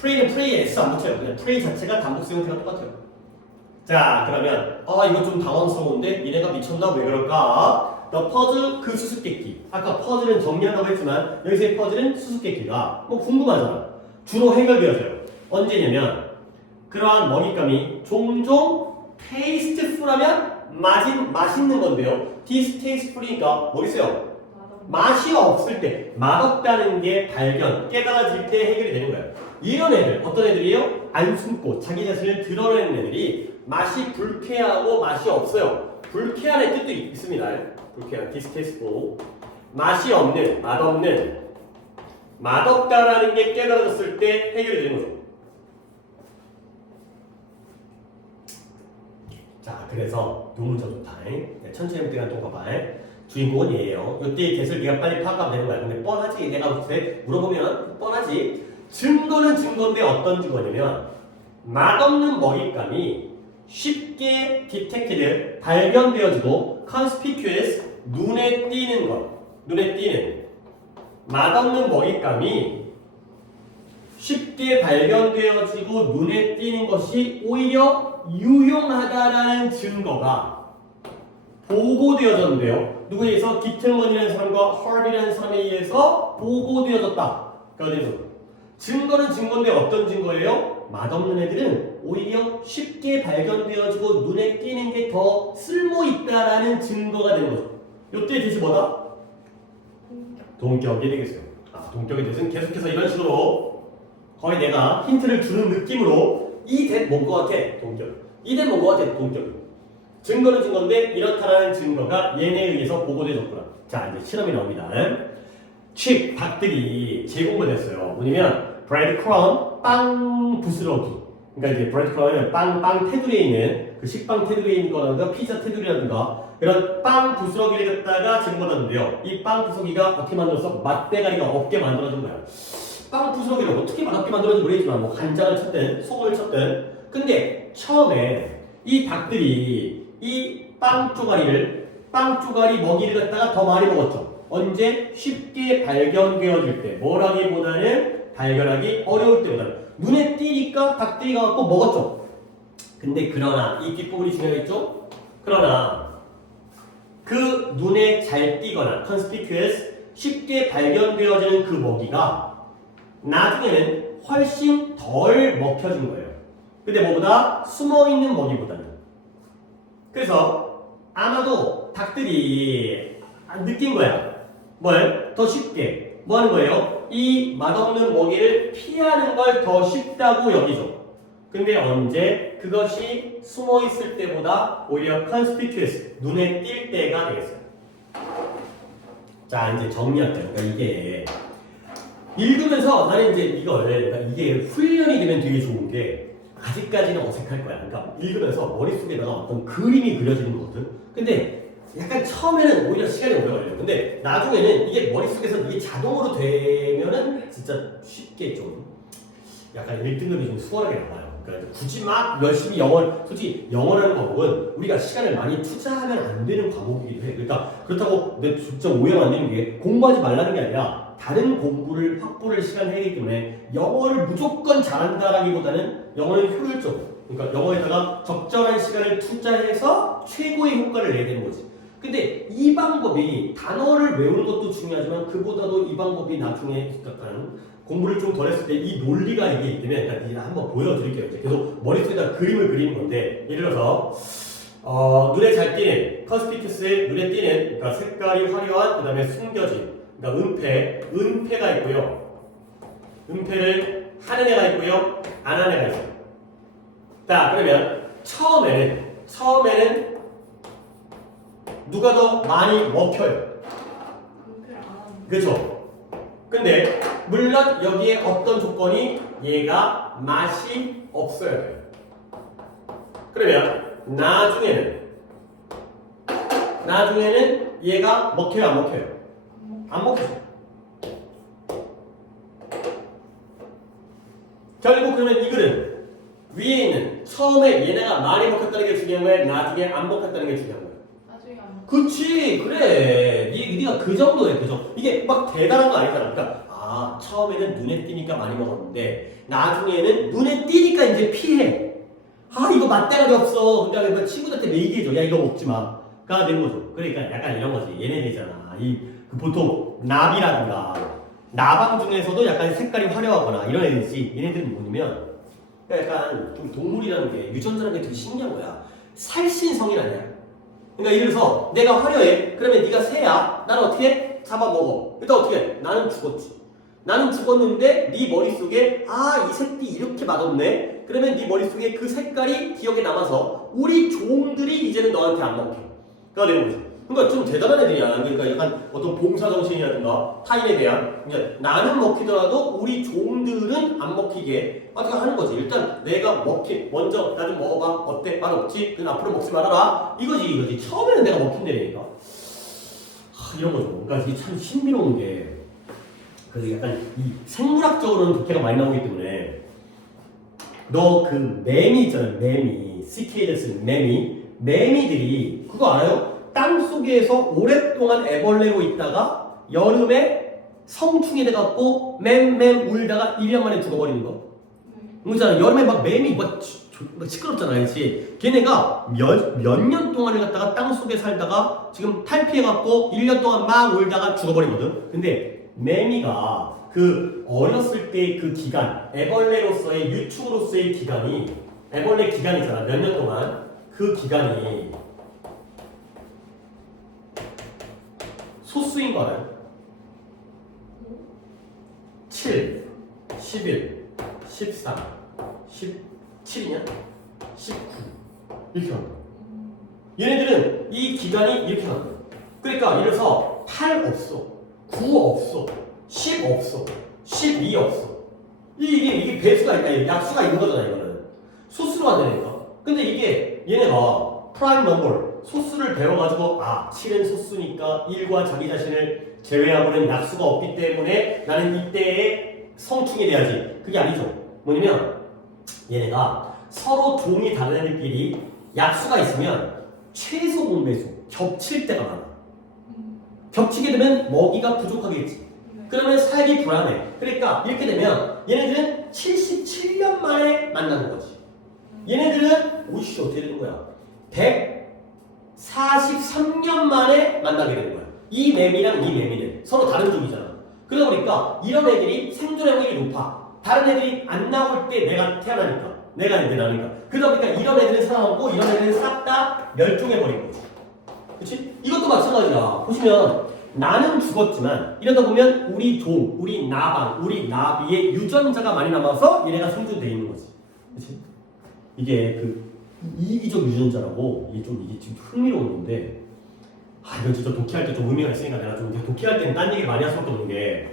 prey는 prey에 s 안 붙여요. 그냥 prey 자체가 단복수 형태가 똑같아요. 자, 그러면 이거 좀 당황스러운데 얘네가 미쳤나? 왜 그럴까? The puzzle 그 수수께끼. 아까 퍼즐은 정리한다고 했지만 여기서의 퍼즐은 수수께끼가 뭐 궁금하잖아. 주로 해결되어져요. 언제냐면 그러한 먹잇감이 종종 tasteful하면 맛있는 건데요. distasteful이니까 뭐 있어요? 맛이 없을 때, 맛없다는 게 발견, 깨달아질 때 해결이 되는 거예요. 이런 애들, 어떤 애들이에요? 안 숨고 자기 자신을 드러내는 애들이 맛이 불쾌하고 맛이 없어요. 불쾌한의 뜻도 있습니다. 불쾌한, distasteful. 맛이 없는, 맛없는, 맛없다라는 게 깨달아졌을 때 해결이 되는 거죠. 자, 그래서 동문서 좋다. 천천히 할 때 동가 봐. 주인공은 얘예요. 이때의 개수를 네가 빨리 파악하면 되는 거야. 근데 뻔하지. 내가 그때 물어보면 뻔하지. 증거는 증거인데 어떤 증거냐면 맛없는 먹잇감이 쉽게 detected, 발견되어지고 conspicuous, 눈에 띄는 것. 눈에 띄는 맛없는 먹잇감이 쉽게 발견되어지고 눈에 띄는 것이 오히려 유용하다라는 증거가 보고되어졌는데요. 누구에 의해서 기틀먼이라는 사람과 헐이라는 사람에 의해서 보고되어졌다. 그래서 증거는 증거인데 어떤 증거예요? 맛없는 애들은 오히려 쉽게 발견되어지고 눈에 띄는 게 더 쓸모있다라는 증거가 되는 거죠. 이때 뜻이 뭐다? 동격이 되겠어요. 동격의 뜻은 계속해서 이런 식으로 거의 내가 힌트를 주는 느낌으로 이 대 뭔 거 같아? 동격. 이 대 뭔 거 같아? 동격. 증거는 증거인데 이렇다라는 증거가 얘네에 의해서 보고되었구나. 자, 이제 실험이 나옵니다. 닭들이 제공을 했어요. 뭐냐면 브레드 크럼 빵 부스러기. 그러니까 이제 브레드 크럼은 빵 테두리에 있는 그 식빵 테두리에 있는 거라든가 피자 테두리라든가 이런 빵 부스러기를 갖다가 제공받았는데요. 이 빵 부스러기가 어떻게 만들어서 맛대가리가 없게 만들어진 거야. 빵 부스러기를 어떻게 맛없게 만들어진지 모르겠지만 뭐 간장을 쳤든 소금을 쳤든 근데 처음에 이 닭들이 이 빵 쪼가리 먹이를 갖다가 더 많이 먹었죠. 언제? 쉽게 발견되어질 때. 뭐라기보다는 발견하기 어려울 때보다는. 눈에 띄니까 닭들이 가갖고 먹었죠. 근데 그러나 이 뒷부분이 중요하겠죠? 그러나 그 눈에 잘 띄거나 conspicuous 쉽게 발견되어지는 그 먹이가 나중에는 훨씬 덜 먹혀진 거예요. 근데 뭐보다 숨어있는 먹이보다는. 그래서 아마도 닭들이 느낀 거야. 뭘? 더 쉽게. 뭐 하는 거예요? 이 맛없는 먹이를 피하는 걸 더 쉽다고 여기죠. 근데 언제? 그것이 숨어있을 때보다 오히려 conspicuous, 눈에 띌 때가 되겠어요. 자, 이제 정리할게요. 그러니까 이게 읽으면서 나는 이제 이걸, 그러니까 이게 훈련이 되면 되게 좋은 게 아직까지는 어색할 거야. 그러니까 읽으면서 머릿속에다가 어떤 그림이 그려지는 거거든. 근데 약간 처음에는 오히려 시간이 오래 걸려요. 근데 나중에는 이게 머릿속에서 이게 자동으로 되면은 진짜 쉽게 좀 약간 1등급이 좀 수월하게 나와요. 그러니까 굳이 막 열심히 솔직히 영어라는 과목은 우리가 시간을 많이 투자하면 안 되는 과목이기도 해. 그러니까 그렇다고 내 진짜 오해가 안 되는 게 공부하지 말라는 게 아니라 다른 공부를 확보를 시간 해야 하기 때문에 영어를 무조건 잘한다라기보다는 영어는 효율적으로, 그러니까 영어에다가 적절한 시간을 투자해서 최고의 효과를 내야 되는 거지. 근데 이 방법이 단어를 외우는 것도 중요하지만 그보다도 이 방법이 나중에 약간 공부를 좀 덜 했을 때 이 논리가 이게 있기 때문에 일단 한번 보여드릴게요. 이제 계속 머릿속에다 그림을 그리는 건데 예를 들어서 눈에 잘 띄는 컨스피큐스의 눈에 띄는 그러니까 색깔이 화려한 그 다음에 숨겨진 그러니까 은폐가 있고요. 은폐를 하는 애가 있고요. 안 하는 애가 있어요. 자 그러면 처음에는 누가 더 많이 먹혀요. 은폐를 안 하는. 그렇죠? 근데 물론 여기에 어떤 조건이 얘가 맛이 없어야 돼요. 그러면 나중에는 얘가 먹혀요 안 먹혀요? 안 먹혀요. 결국 그러면 이 글은 위에 있는 처음에 얘네가 많이 먹혔다는 게 중요한 거야? 나중에 안 먹혔다는 게 중요한 거야? 나중에 안 먹. 그치 그래 네가 그 정도야 그 정도. 이게 막 대단한 거 아니잖아. 그러니까 처음에는 눈에 띄니까 많이 먹었는데 나중에는 눈에 띄니까 이제 피해. 이거 맛대가리 없어. 그러니까 친구들한테 얘기해줘. 야 이거 먹지 마. 가 되는 거죠. 그러니까 약간 이런 거지. 얘네들이잖아. 그 보통 나비라든가 나방 중에서도 약간 색깔이 화려하거나 이런 애들이지. 얘네들은 뭐냐면 그러니까 약간 좀 동물이라는 게 유전자라는 게 되게 신기한 거야. 살신성이 아니야. 그러니까 예를 들어서 내가 화려해. 그러면 네가 새야. 나는 어떻게 해? 잡아먹어. 일단 어떻게 해? 나는 죽었지. 나는 죽었는데 네 머릿속에 이 새끼 이렇게 맛없네. 그러면 네 머릿속에 그 색깔이 기억에 남아서 우리 종들이 이제는 너한테 안 먹혀. 그가 되는 거지. 그러니까 좀 대단한 애들이야. 그러니까 약간 어떤 봉사정신이라든가 타인에 대한 그러니까 나는 먹히더라도 우리 종들은 안 먹히게 어떻게 하는 거지. 일단 내가 먼저 나 좀 먹어봐. 어때? 맛 없지? 그럼 앞으로 먹지 말아라. 이거지. 처음에는 내가 먹힌다니까. 이런 거죠. 그러니까 이게 참 신비로운 게 그래서 약간 이 생물학적으로는 독해가 많이 나오기 때문에 너 그 매미 있잖아요. 매미 CK를 쓰는 매미들이 그거 알아요? 땅 속에서 오랫동안 애벌레로 있다가 여름에 성충이 돼갖고 맴 울다가 1년 만에 죽어버리는 거. 그거잖아. 여름에 막 매미 막 시끄럽잖아, 그렇지? 걔네가 몇 년 동안을 갖다가 땅 속에 살다가 지금 탈피해갖고 1년 동안 막 울다가 죽어버리거든. 근데 매미가 그 어렸을 때 그 기간, 애벌레로서의 유충으로서의 기간이 애벌레 기간이잖아. 몇 년 동안 그 기간이 소수인 거 알아요? 7, 11, 13, 17이냐? 19 이렇게 하는 거야. 얘네들은 이 기간이 이렇게 하는 거야. 그러니까 예를 들어서 8 없어, 9 없어, 10 없어, 12 없어. 이게 배수가 있다, 약수가 있는 거잖아. 이거는 소수로 안 되니까. 근데 이게 얘네가 프라임 넘버 소수를 배워가지고 7은 소수니까 1과 자기 자신을 제외하고는 약수가 없기 때문에 나는 이때에 성충이 돼야지. 그게 아니죠. 뭐냐면 얘네가 서로 종이 다른 애들끼리 약수가 있으면 최소 공배수 겹칠 때가 많아. 겹치게 되면 먹이가 부족하겠지. 그러면 살기 불안해. 그러니까 이렇게 되면 얘네들은 77년 만에 만나는 거지. 얘네들은 오이씨 어떻게 되는 거야? 143년 만에 만나게 되는 거야. 이 매미랑 이 매미는 서로 다른 종이잖아. 그러다 보니까 이런 애들이 생존 확률이 높아. 다른 애들이 안 나올 때 내가 태어나니까. 내가 이제 나니까. 그러다 보니까 이런 애들은 살아남고 이런 애들은 싹 다 멸종해버린 거지. 그치? 이것도 마찬가지야. 보시면 나는 죽었지만 이러다 보면 우리 종, 우리 나방, 우리 나비의 유전자가 많이 남아서 얘네가 생존돼 있는 거지. 그치? 이게 그 이기적 유전자라고 이게 지금 흥미로운 건데 이건 진짜 독해할 때 좀 의미가 있으니까 내가 좀 독해할 때는 딴 얘기를 많이 할 수밖에 없는 게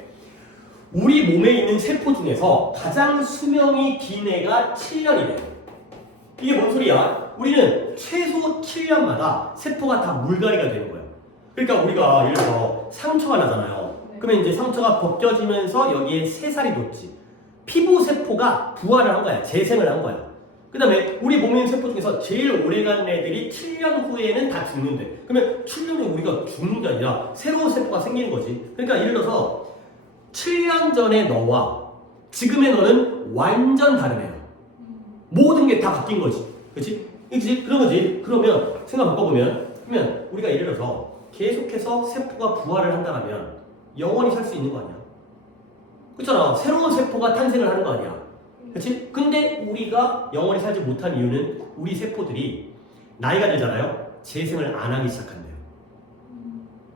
우리 몸에 있는 세포 중에서 가장 수명이 긴 애가 7년이래. 이게 뭔 소리야? 우리는 최소 7년마다 세포가 다 물갈이가 되는 거야. 그러니까 우리가 예를 들어 상처가 나잖아요. 네. 그러면 이제 상처가 벗겨지면서 여기에 새살이 돋지. 피부 세포가 부활을 한 거야. 재생을 한 거야. 그 다음에 우리 몸에 있는 세포 중에서 제일 오래간 애들이 7년 후에는 다 죽는데 그러면 7년에 우리가 죽는 게 아니라 새로운 세포가 생기는 거지. 그러니까 예를 들어서 7년 전에 너와 지금의 너는 완전 다른 애야. 모든 게 다 바뀐 거지. 그치? 그치? 그런 거지. 그러면 생각 바꿔보면 그러면 우리가 예를 들어서 계속해서 세포가 부활을 한다면 영원히 살 수 있는 거 아니야? 그렇잖아. 새로운 세포가 탄생을 하는 거 아니야? 그렇지? 근데 우리가 영원히 살지 못한 이유는 우리 세포들이 나이가 들잖아요. 재생을 안 하기 시작한대요.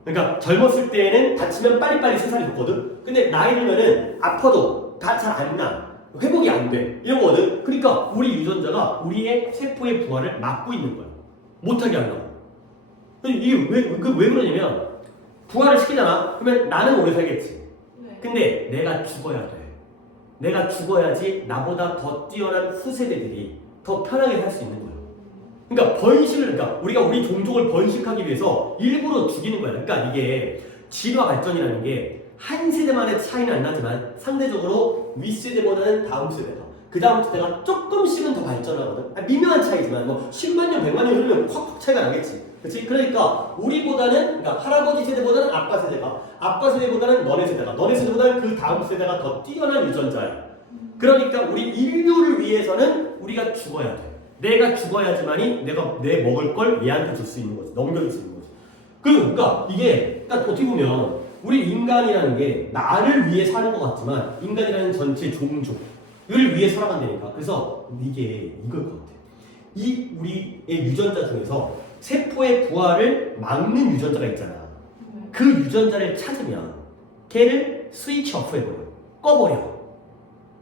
그러니까 젊었을 때에는 다치면 빨리빨리 새살이 돋거든. 근데 나이 들면은 아파도 다 잘 안 나. 회복이 안 돼. 이런 거거든. 그러니까 우리 유전자가 우리의 세포의 부활을 막고 있는 거야. 못하게 하려고. 이게 왜 그러냐면 부활을 시키잖아. 그러면 나는 오래 살겠지. 네. 근데 내가 죽어야 돼. 내가 죽어야지 나보다 더 뛰어난 후세대들이 더 편하게 살 수 있는 거예요. 그러니까 그러니까 우리가 우리 종족을 번식하기 위해서 일부러 죽이는 거야. 그러니까 이게 진화 발전이라는 게 한 세대만의 차이는 안 나지만 상대적으로 윗세대보다는 다음 세대가 그 다음 세대가 조금씩은 더 발전하거든. 미묘한 차이지만 뭐 10만 년, 100만 년 흐르면 확 차이가 나겠지. 그렇지? 그러니까 우리보다는 그러니까 할아버지 세대보다는 아빠 세대가 아빠 세대보다는 너네 세대가 너네 세대보다는 그 다음 세대가 더 뛰어난 유전자야. 그러니까 우리 인류를 위해서는 우리가 죽어야 돼. 내가 죽어야지만이 내가 내 먹을 걸 얘한테 줄 수 있는 거지. 넘겨줄 수 있는 거지. 그러니까 이게 딱 어떻게 보면 우리 인간이라는 게 나를 위해 사는 것 같지만 인간이라는 전체 종족을 위해 살아간다니까. 그래서 이게 이걸 것 같아. 이 우리의 유전자 중에서 세포의 부활을 막는 유전자가 있잖아. 그 유전자를 찾으면 걔를 스위치 오프 해버려. 꺼버려.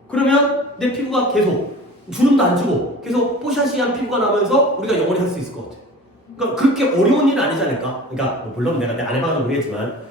그러면 내 피부가 계속 주름도 안 지고 계속 뽀샤시한 피부가 나면서 우리가 영원히 살 수 있을 것 같아. 그러니까 그렇게 어려운 일은 아니지 않을까? 그러니까 뭐 물론 내가 안 해봐서 모르겠지만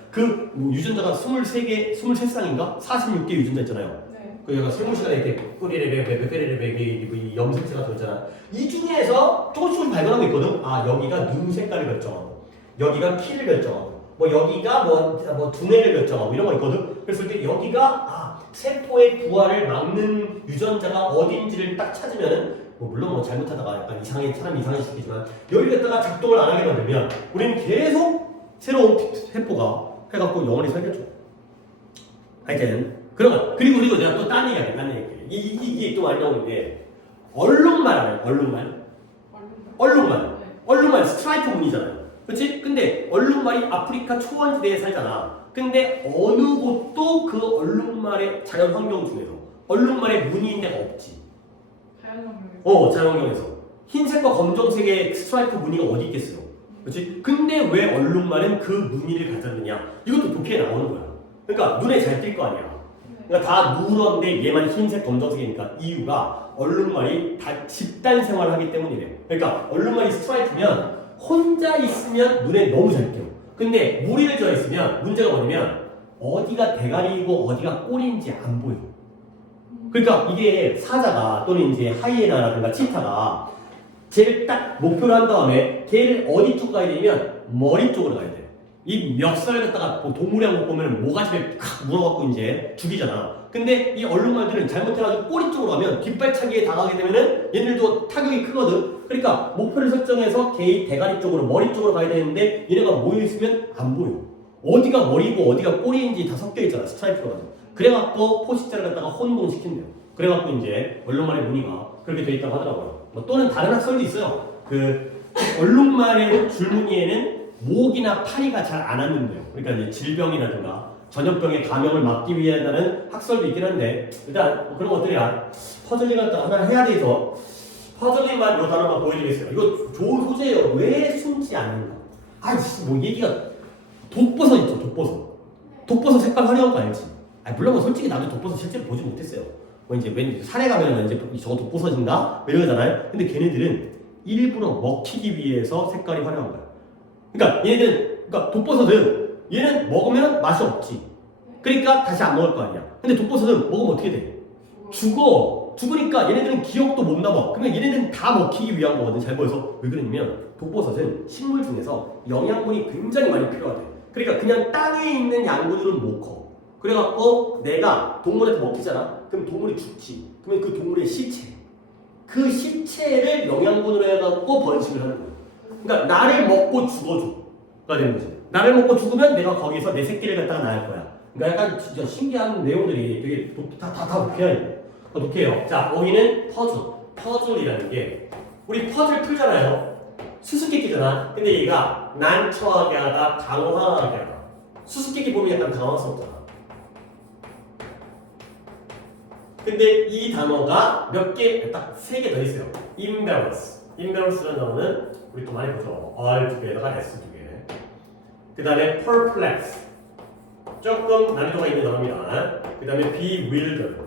뭐 유전자가 23개, 23쌍인가? 46개 유전자 있잖아요. 네. 그 얘가 세무 시간에 이렇게 꼬리레베 염색체가 들었잖아. 이 중에서 조금씩 발견하고 있거든. 아 여기가 눈 색깔을 결정하고, 여기가 키를 결정하고, 뭐 여기가 뭐 두뇌를 결정하고 이런 거 있거든. 그랬을 때 여기가 세포의 부활을 막는 유전자가 어딘지를 딱 찾으면은 물론 뭐 잘못하다가 약간 사람이 이상해질 수 있지만 여기 갖다가 작동을 안 하게 만들면 우리는 계속 새로운 세포가 해갖고 영원히 살겠죠. 하여튼 그리고 내가 또 딴 얘기할게. 이게 또 많이 나오는 게 얼룩말 알아요? 얼룩말 스트라이프 무늬잖아요. 그렇지? 근데 얼룩말이 아프리카 초원지대에 살잖아. 근데 어느 곳도 그 얼룩말의 자연 환경 중에서 얼룩말의 무늬인 데가 없지. 자연환경에서 흰색과 검정색의 스트라이프 무늬가 어디 있겠어요? 그렇지? 근데 왜 얼룩말은 그 무늬를 가졌느냐? 이것도 독해에 나오는 거야. 그러니까 눈에 잘 띌 거 아니야. 그러니까 다 누런데 얘만 흰색 검정색이니까 이유가 얼룩말이 다 집단 생활을 하기 때문이래. 그러니까 얼룩말이 스트라이프면 혼자 있으면 눈에 너무 잘 띄어. 근데 무리를 져 있으면 문제가 뭐냐면 어디가 대가리이고 어디가 꼬리인지 안 보여. 그러니까 이게 사자가 또는 이제 하이에나라든가 치타가 쟤를 딱 목표로 한 다음에 걔를 어디 쪽 가야 되냐면 머리 쪽으로 가야 돼. 이 멱살 갖다가 동물의 한국 보면 모가지를 칵 물어갖고 이제 죽이잖아. 근데 이 얼룩말들은 잘못해가지고 꼬리 쪽으로 가면 뒷발차기에 당하게 되면은 얘들도 타격이 크거든. 그러니까 목표를 설정해서 걔의 대가리 쪽으로 머리 쪽으로 가야 되는데 얘네가 모여있으면 안 보여. 어디가 머리고 어디가 꼬리인지 다 섞여있잖아. 스트라이프로 가지고. 그래갖고 포식자를 갖다가 혼동시킨대요. 그래갖고 이제 얼룩말의 무늬가 그렇게 돼 있다고 하더라고요. 뭐 또는 다른 학설도 있어요. 그 얼룩말의 줄무늬에는 목이나 파리가 잘 안 앉는데요. 그러니까 이제 질병이라든가 전염병의 감염을 막기 위한다는 학설도 있긴 한데 일단 뭐 그런 것들이야. 퍼즐링 같은 거 하나 해야 돼서 퍼즐링만 요 단어만 보여드리겠어요. 이거 좋은 소재예요. 왜 숨지 않는가? 아이씨 뭐 얘기가 독버섯 있죠 독버섯. 독버섯 색깔 화려한 거 알지? 아 물론 뭐 솔직히 나도 독버섯 실제로 보지 못했어요. 뭐 이제 왠 산에 가면 이제 저거 독버섯인가 이러잖아요. 근데 걔네들은 일부러 먹히기 위해서 색깔이 화려한 거야. 그러니까 얘네들은 그러니까 독버섯은 얘는 먹으면 맛이 없지. 그러니까 다시 안 먹을 거 아니야. 근데 독버섯은 먹으면 어떻게 돼? 죽으니까 얘네들은 기억도 못 남아. 그러면 얘네들은 다 먹히기 위한 거거든. 잘 보여서 왜 그러냐면 독버섯은 식물 중에서 영양분이 굉장히 많이 필요하대. 그러니까 그냥 땅에 있는 양분으로는 못 커. 그래갖고 내가 동물한테 먹히잖아. 그럼 동물이 죽지. 그러면 그 동물의 시체, 그 시체를 영양분으로 해갖고 번식을 하는 거야. 그러니까 나를 먹고 죽어줘가 되는 거지. 나를 먹고 죽으면 내가 거기서 내 새끼를 갖다가 낳을 거야. 그러니까 약간 진짜 신기한 내용들이 되게 다 독해요. 독해요. 자, 여기는 퍼즐이라는 게 우리 퍼즐 풀잖아요. 수수께끼잖아. 근데 얘가 난처하게 하다, 당황하게 하다. 수수께끼 보면 약간 당황스럽잖아. 근데 이 단어가 몇 개, 딱 3개 더 있어요. imbalance. imbalance라는 단어는 우리 또 많이 보죠. R 2개에다가 S 2개. 그 다음에 perplex. 조금 난이도가 있는 단어입니다. 그 다음에 bewildered.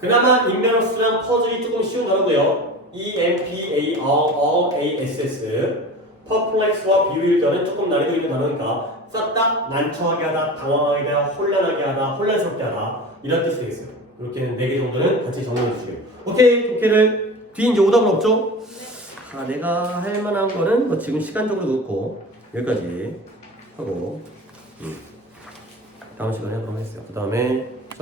그나마 imbalance랑 퍼즐이 조금 쉬운 단어고요. EMPARRASS. perplex와 bewildered는 조금 난이도 있는 단어니까 썼다, 난처하게 하다, 당황하게 하다, 혼란하게 하다, 혼란스럽게 하다 이런 뜻이 되겠어요. 이렇게 4개 정도는 같이 정리해 주시고요. 오케이, 독해를 뒤에 이제 오답은 없죠? 아, 내가 할 만한 거는 뭐 지금 시간적으로 놓고 여기까지 하고 다음 시간에 한번 하겠어요. 그 다음에